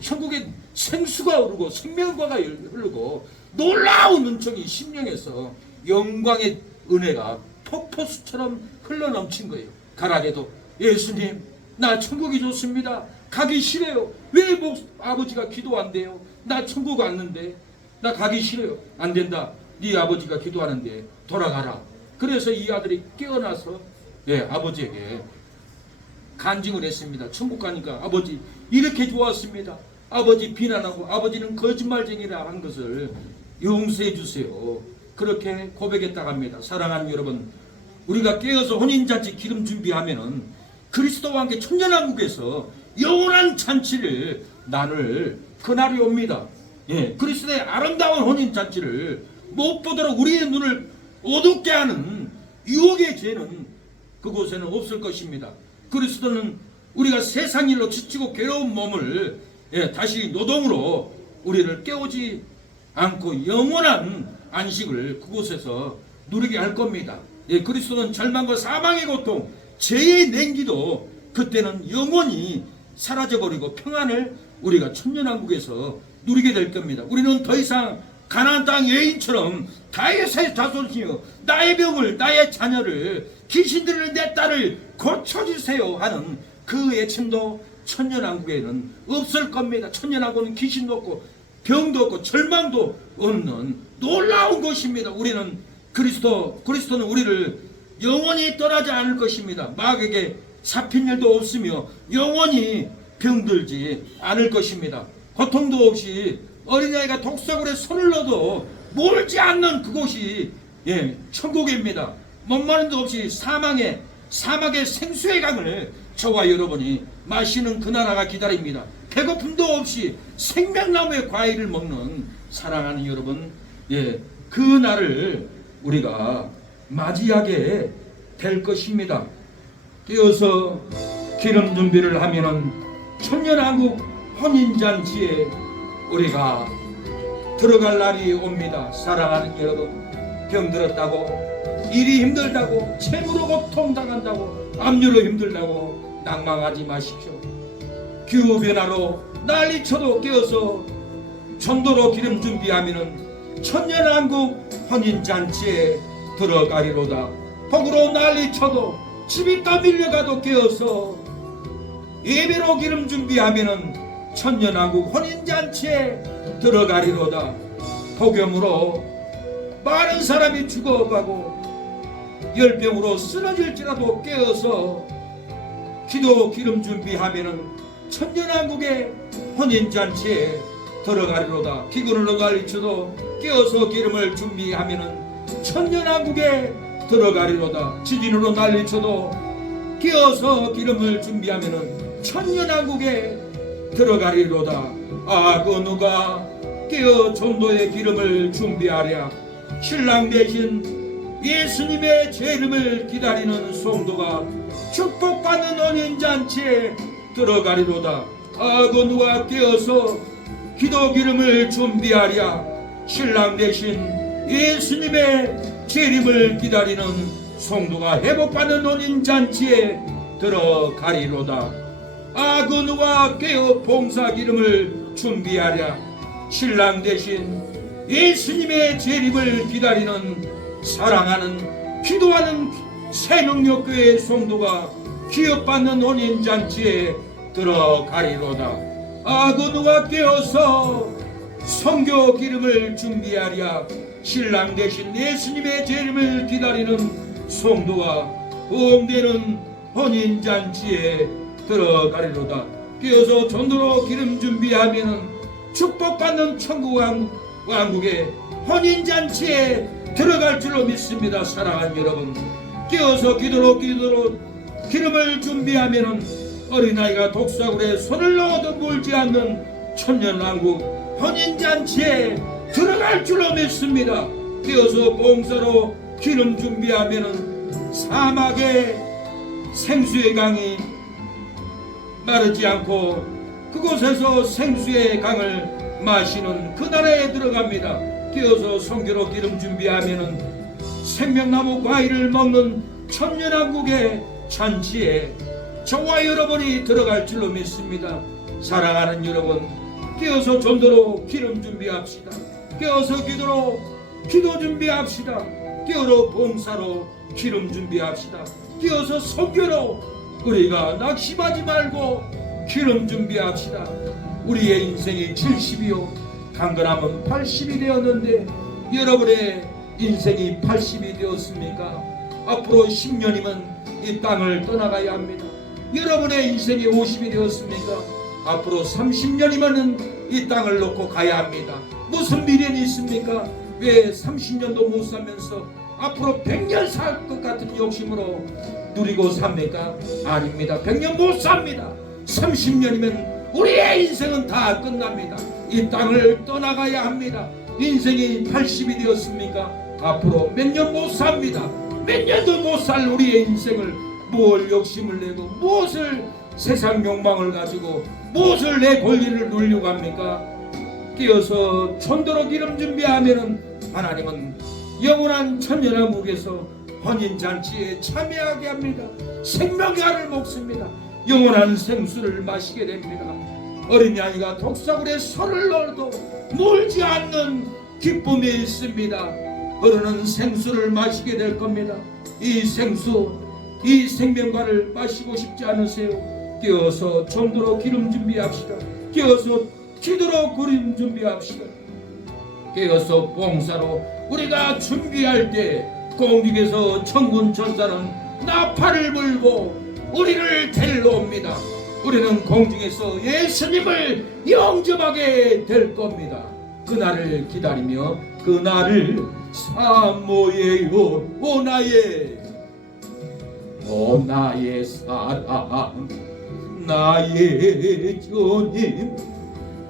천국에 생수가 흐르고 생명과가 흐르고 놀라운 은총이 심령에서 영광의 은혜가 폭포수처럼 흘러넘친 거예요. 가라데도 예수님 나 천국이 좋습니다. 가기 싫어요. 왜 아버지가 기도 안 돼요? 나 천국 왔는데 나 가기 싫어요. 안 된다. 네 아버지가 기도하는데 돌아가라. 그래서 이 아들이 깨어나서 아버지에게 간증을 했습니다. 천국 가니까 아버지 이렇게 좋았습니다. 아버지 비난하고 아버지는 거짓말쟁이라 한 것을 용서해 주세요. 그렇게 고백했다고 합니다. 사랑하는 여러분, 우리가 깨어서 혼인잔치 기름 준비하면은 그리스도와 함께 천년왕국에서 영원한 잔치를 나눌 그날이 옵니다. 그리스도의 아름다운 혼인잔치를 못 보도록 우리의 눈을 어둡게 하는 유혹의 죄는 그곳에는 없을 것입니다. 그리스도는 우리가 세상 일로 지치고 괴로운 몸을 다시 노동으로 우리를 깨우지 않고 영원한 안식을 그곳에서 누리게 할 겁니다. 그리스도는 절망과 사망의 고통, 죄의 냉기도 그때는 영원히 사라져버리고 평안을 우리가 천년왕국에서 누리게 될 겁니다. 우리는 더 이상 가나안 땅 여인처럼 다윗의 자손이여 나의 병을 나의 자녀를 귀신들을 내 딸을 고쳐주세요 하는 그 외침도 천년왕국에는 없을 겁니다. 천년왕국은 귀신도 없고 병도 없고 절망도 없는 놀라운 것입니다. 우리는 그리스도는 우리를 영원히 떠나지 않을 것입니다. 마귀에게 잡힌 일도 없으며 영원히 병들지 않을 것입니다. 고통도 없이 어린아이가 독사굴에 손을 넣어도 몰지 않는 그곳이 천국입니다. 목마름도 없이 사막의 생수의 강을 저와 여러분이 마시는 그 나라가 기다립니다. 배고픔도 없이 생명나무의 과일을 먹는 사랑하는 여러분, 그 날을 우리가 맞이하게 될 것입니다. 뛰어서 기름 준비를 하면은 천년왕국 혼인잔치에 우리가 들어갈 날이 옵니다. 사랑하는 여러분, 병들었다고, 일이 힘들다고, 채무로 고통당한다고, 압류로 힘들다고 낭망하지 마십시오. 기후변화로 난리쳐도 깨어서 전도로 기름 준비하면은 천년왕국 혼인잔치에 들어가리로다. 복으로 난리쳐도 집이 떠밀려가도 깨어서 예배로 기름 준비하면은 천년왕국 혼인잔치에 들어가리로다. 폭염으로 많은 사람이 죽어가고 열병으로 쓰러질지라도 깨어서 기도 기름 준비하면은 천년왕국의 혼인잔치에 들어가리로다. 기근으로 난리쳐도 깨어서 기름을 준비하면은 천년왕국에 들어가리로다. 지진으로 난리쳐도 깨어서 기름을 준비하면은 천년왕국에 들어가리로다. 그 누가 깨어 전도의 기름을 준비하랴. 신랑 대신 예수님의 재림을 기다리는 성도가 축복받는 혼인잔치에 들어가리로다. 그 누가 깨어서 기도 기름을 준비하랴. 신랑 대신 예수님의 재림을 기다리는 성도가 회복받는 혼인잔치에 들어가리로다. 그 누가 깨어 봉사 기름을 준비하랴. 신랑 대신 예수님의 재림을 기다리는 사랑하는 기도하는 새능력교회 성도가 기업받는 혼인잔치에 들어가리로다. 그 누가 깨어서 성교 기름을 준비하랴. 신랑 대신 예수님의 재림을 기다리는 성도가 보험되는 혼인잔치에 들어가리로다. 깨어서 전도로 기름 준비하면은 축복받는 천국 왕국의 혼인잔치에 들어갈 줄로 믿습니다. 사랑하는 여러분, 깨어서 기도로 기름을 준비하면은 어린아이가 독사굴에 손을 넣어도 물지 않는 천년왕국 혼인잔치에 들어갈 줄로 믿습니다. 깨어서 봉사로 기름 준비하면은 사막의 생수의 강이 마르지 않고 그곳에서 생수의 강을 마시는 그 나라에 들어갑니다. 깨어서 성교로 기름 준비하면은 생명나무 과일을 먹는 천년왕국의 잔치에 저와 여러분이 들어갈 줄로 믿습니다. 사랑하는 여러분, 깨어서 전도로 기름 준비합시다. 깨어서 기도 준비합시다. 깨어서 봉사로 기름 준비합시다. 깨어서 선교로 우리가 낙심하지 말고 기름 준비합시다. 우리의 인생이 70이요 강건함은 80이 되었는데 여러분의 인생이 80이 되었습니까? 앞으로 10년이면 이 땅을 떠나가야 합니다. 여러분의 인생이 50이 되었습니까? 앞으로 30년이면 이 땅을 놓고 가야 합니다. 무슨 미련이 있습니까? 왜 30년도 못 살면서 앞으로 100년 살 것 같은 욕심으로 누리고 삽니까? 아닙니다. 100년 못 삽니다. 30년이면 우리의 인생은 다 끝납니다. 이 땅을 떠나가야 합니다. 인생이 80이 되었습니까? 앞으로 몇 년 못 삽니다. 몇 년도 못 살 우리의 인생을 뭘 욕심을 내고 무엇을 세상 욕망을 가지고 무엇을 내 권리를 누리려고 합니까? 깨어서 천도로 기름 준비하면은 하나님은 영원한 천년왕국에서 혼인잔치에 참여하게 합니다. 생명의 알을 먹습니다. 영원한 생수를 마시게 됩니다. 어린아이가 독사굴에 손을 넣어도 물지 않는 기쁨이 있습니다. 흐르는 생수를 마시게 될 겁니다. 이 생수, 이 생명과를 마시고 싶지 않으세요? 깨어서 전도로 기름 준비합시다. 깨어서 기도로 기름 준비합시다. 깨어서 봉사로 우리가 준비할 때 공중에서 천군 천사는 나팔을 불고 우리를 데리러 옵니다. 우리는 공중에서 예수님을 영접하게 될 겁니다. 그날을 기다리며 그날을 사모예요. 오 나의 사랑, 나의 주님,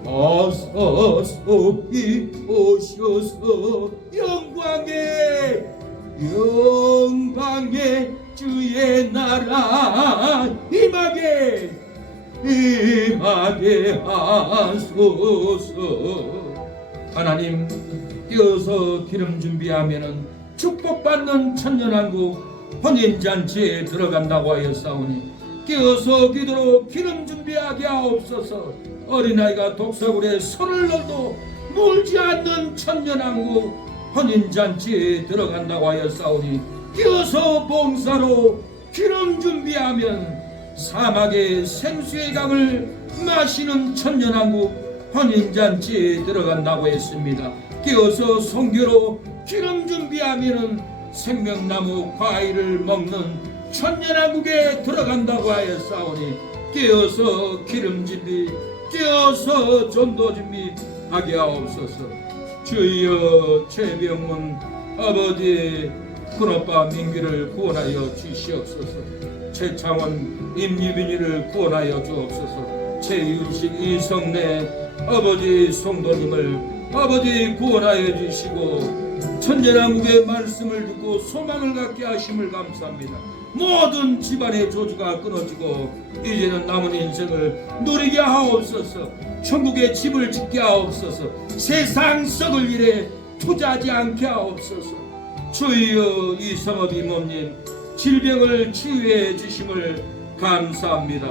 어서 속히 오셔서 영광의 주의 나라 임하게 하소서. 하나님, 깨어서 기름 준비하면은 축복받는 천년왕국 혼인잔치에 들어간다고 하였사오니 깨어서 기도로 기름 준비하게 하옵소서. 어린아이가 독사굴에 손을 넣어도 물지 않는 천년왕국 혼인잔치에 들어간다고 하였사오니 깨어서 봉사로 기름 준비하면 사막의 생수의 강을 마시는 천년왕국 혼인잔치에 들어간다고 했습니다. 깨어서 선교로 기름 준비하면 생명나무 과일을 먹는 천년왕국에 들어간다고 하였사오니 깨어서 기름 준비, 깨어서 전도 준비하게 하옵소서. 주여, 최병문 아버지 큰오빠 민기를 구원하여 주시옵소서. 최창원 임유빈이를 구원하여 주옵소서. 최윤식 이성래 아버지 성도님을 아버지 구원하여 주시고 천년왕국의 말씀을 듣고 소망을 갖게 하심을 감사합니다. 모든 집안의 조주가 끊어지고 이제는 남은 인생을 누리게 하옵소서. 천국의 집을 짓게 하옵소서. 세상 썩을 일에 투자하지 않게 하옵소서. 주여, 이성업 이모님 질병을 치유해 주심을 감사합니다.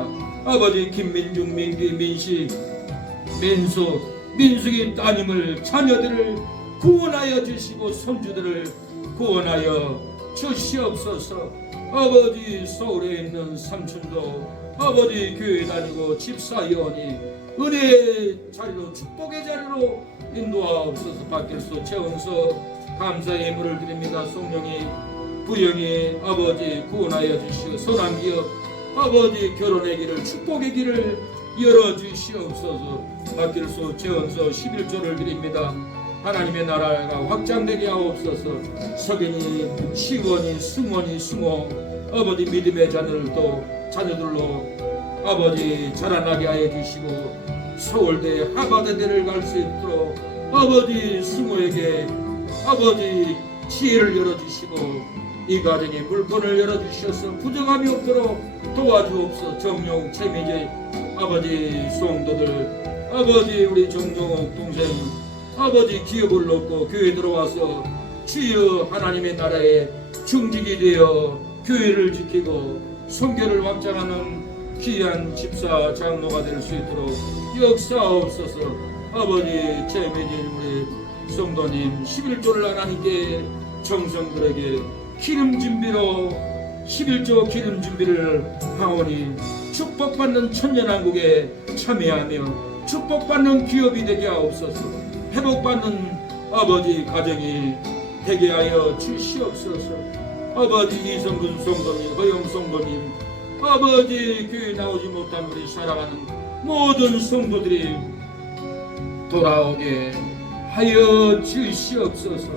아버지 김민중, 민기, 민식, 민숙이 따님을, 자녀들을 구원하여 주시고 손주들을 구원하여 주시옵소서. 아버지 서울에 있는 삼촌도 아버지 교회 다니고 집사위원이 은혜의 자리로 축복의 자리로 인도하옵소서. 밖에서 채운서 감사의 예물을 드립니다. 성령이 부영이 아버지 구원하여 주시고 선한기업 아버지 결혼의 길을 축복의 길을 열어주시옵소서. 밖에서 채운서 11조를 드립니다. 하나님의 나라가 확장되게 하옵소서. 석인이, 시원이, 승원이, 승호 아버지 믿음의 자녀들로 아버지 자라나게 하여 주시고 서울대 하버드대를 갈 수 있도록 아버지 승호에게 아버지 지혜를 열어주시고 이 가정에 물건을 열어주셔서 부정함이 없도록 도와주옵소서. 정용, 최미재 아버지 성도들 아버지 우리 정종욱 동생 아버지 기업을 놓고 교회 들어와서 주여 하나님의 나라에 중직이 되어 교회를 지키고 선교를 확장하는 귀한 집사 장로가 될 수 있도록 역사하옵소서. 아버지 최매진 우리 성도님 11조를 하나님께 정성들에게 기름 준비로 11조 기름 준비를 하오니 축복받는 천년왕국에 참여하며 축복받는 기업이 되게 하옵소서. 회복받는 아버지 가정이 되게 하여 주시옵소서. 아버지 이성근 성도님, 허영 성도님, 아버지 교회 나오지 못한 우리 사랑하는 모든 성도들이 돌아오게 하여 주시옵소서.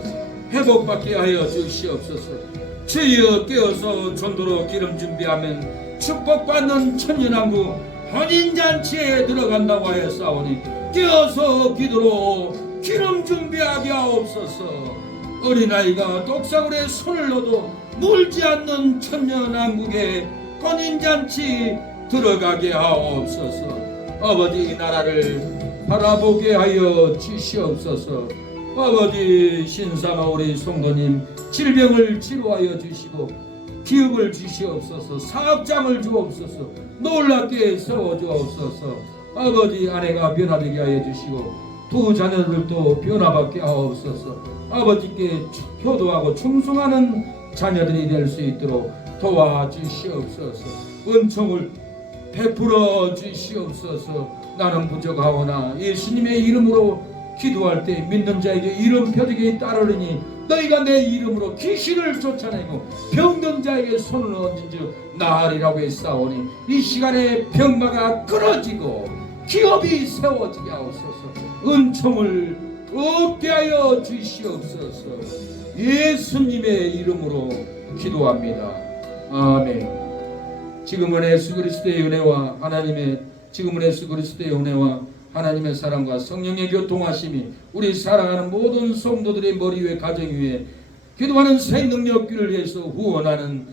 회복받게 하여 주시옵소서. 주여 깨어서 전도로 기름 준비하면 축복받는 천년왕국 혼인잔치에 들어간다고 하였사오니 깨어서 기도로 기름 준비하게 하옵소서. 어린아이가 독사굴에 손을 넣어도 물지 않는 천년왕국에 혼인잔치 들어가게 하옵소서. 아버지 이 나라를 바라보게 하여 주시옵소서. 아버지 신사마 우리 성도님 질병을 치료하여 주시고 기업을 주시옵소서. 사업장을 주옵소서. 놀랍게 세워주옵소서. 아버지 아내가 변화되게 하여 주시고 두 자녀들도 변화받게 하옵소서. 아버지께 효도하고 충성하는 자녀들이 될 수 있도록 도와주시옵소서. 은총을 베풀어 주시옵소서. 나는 부족하오나 예수님의 이름으로 기도할 때 믿는 자에게 이름 표적이 따르리니 너희가 내 이름으로 귀신을 쫓아내고 병든 자에게 손을 얹은 즉 나으리라고 했사오니 이 시간에 병마가 끊어지고 기업이 세워지게 하옵소서. 은총을 얻게 하여 주시옵소서. 예수님의 이름으로 기도합니다. 아멘. 지금은 예수 그리스도의 은혜와 하나님의 사랑과 성령의 교통하심이 우리 사랑하는 모든 성도들의 머리 위에 가정 위에 기도하는 새 능력기를 위해서 후원하는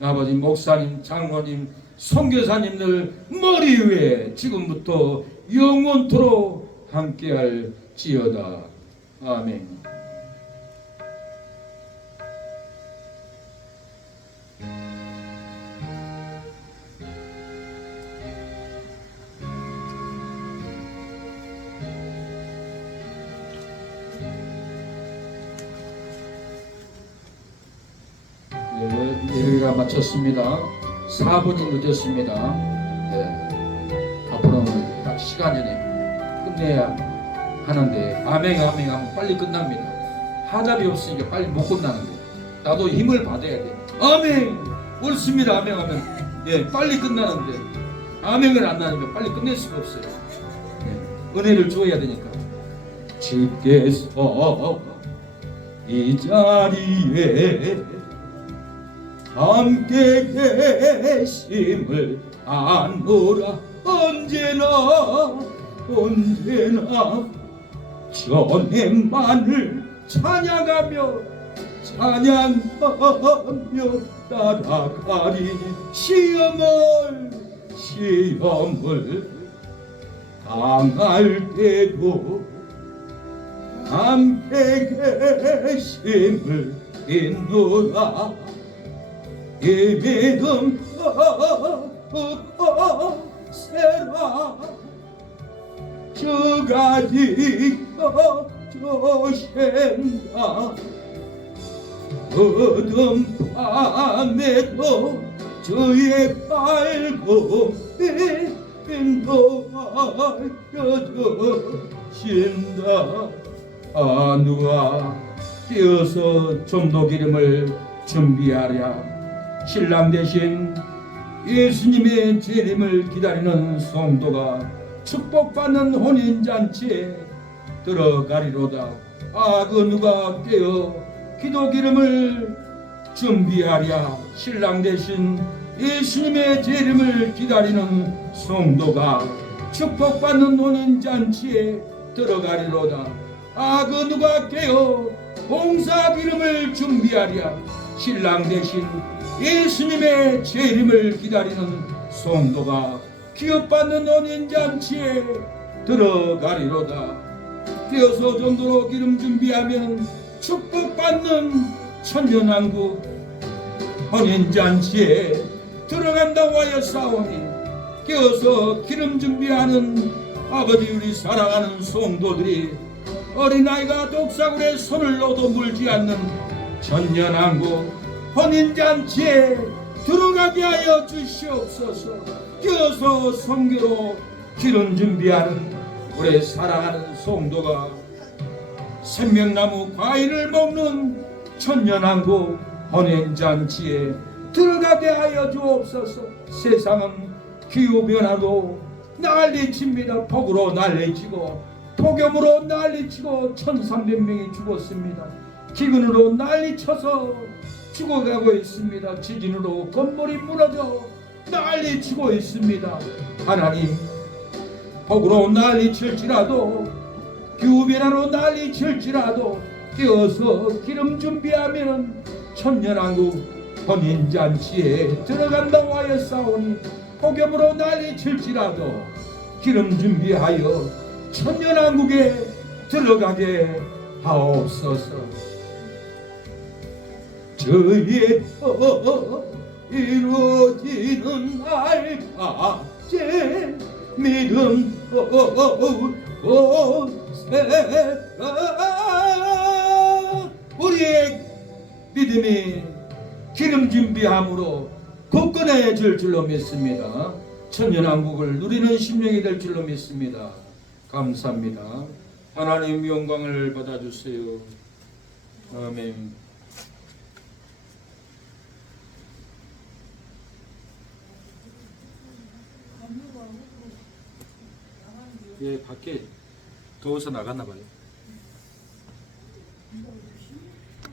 아버지 목사님, 장로님, 선교사님들 머리 위에 지금부터 영원토록 함께할지어다. 아멘. 예배가 마쳤습니다. 4분이 늦었습니다. 앞으로는 딱 시간 전에 끝내야 하는데 아멘 하면 빨리 끝납니다. 하답이 없으니까 빨리 못 끝나는데 나도 힘을 받아야 돼. 아멘 옳습니다. 아멘 하면 빨리 끝나는데 아멘을 안 나니까 빨리 끝낼 수가 없어요. 은혜를 줘야 되니까. 주께서 이 자리에 함께 계심을 아노라. 언제나 전에만을 찬양하며 따라가리. 시험을 당할 때도 함께 계심을 믿노라. 이 믿음 세라. 주가 지켜주신다. 어둠 밤에도 주의 밝음이 인도하여주신다. 누가 깨어서 전도 기름을 준비하랴. 신랑 대신 예수님의 재림을 기다리는 성도가 축복받는 혼인잔치에 들어가리로다. 누가 깨어 기도 기름을 준비하랴. 신랑 대신 예수님의 재림을 기다리는 성도가 축복받는 혼인잔치에 들어가리로다. 누가 깨어 봉사 기름을 준비하랴. 신랑 대신 예수님의 재림을 기다리는 성도가 기업받는 혼인잔치에 들어가리로다. 깨어서 전도로 기름 준비하면 축복받는 천년왕국 혼인잔치에 들어간다고 하였사오니 깨어서 기름 준비하는 아버지 우리 사랑하는 성도들이 어린아이가 독사굴에 손을 넣어도 물지 않는 천년왕국 혼인잔치에 들어가게 하여 주시옵소서. 깨어서 성교로 기름 준비하는 우리 사랑하는 성도가 생명나무 과일을 먹는 천년왕국 혼인잔치에 들어가게 하여 주옵소서. 세상은 기후변화도 난리칩니다. 폭우로 난리치고 폭염으로 난리치고 1300명이 죽었습니다. 기근으로 난리쳐서 죽어가고 있습니다. 지진으로 건물이 무너져 난리치고 있습니다. 하나님, 폭우로 난리칠지라도 기후변화로 난리칠지라도 깨어서 기름 준비하면 천년왕국 혼인잔치에 들어간다고 하였사오니 폭염으로 난리칠지라도 기름 준비하여 천년왕국에 들어가게 하옵소서. 주의 뜻 이루어지는 날까지 믿음 우리의 믿음이 기름 준비함으로 굳건해질 줄로 믿습니다. 천년왕국을 누리는 심령이 될 줄로 믿습니다. 감사합니다. 하나님 영광을 받아주세요. 아멘. 예, 밖에 더워서 나갔나 봐요.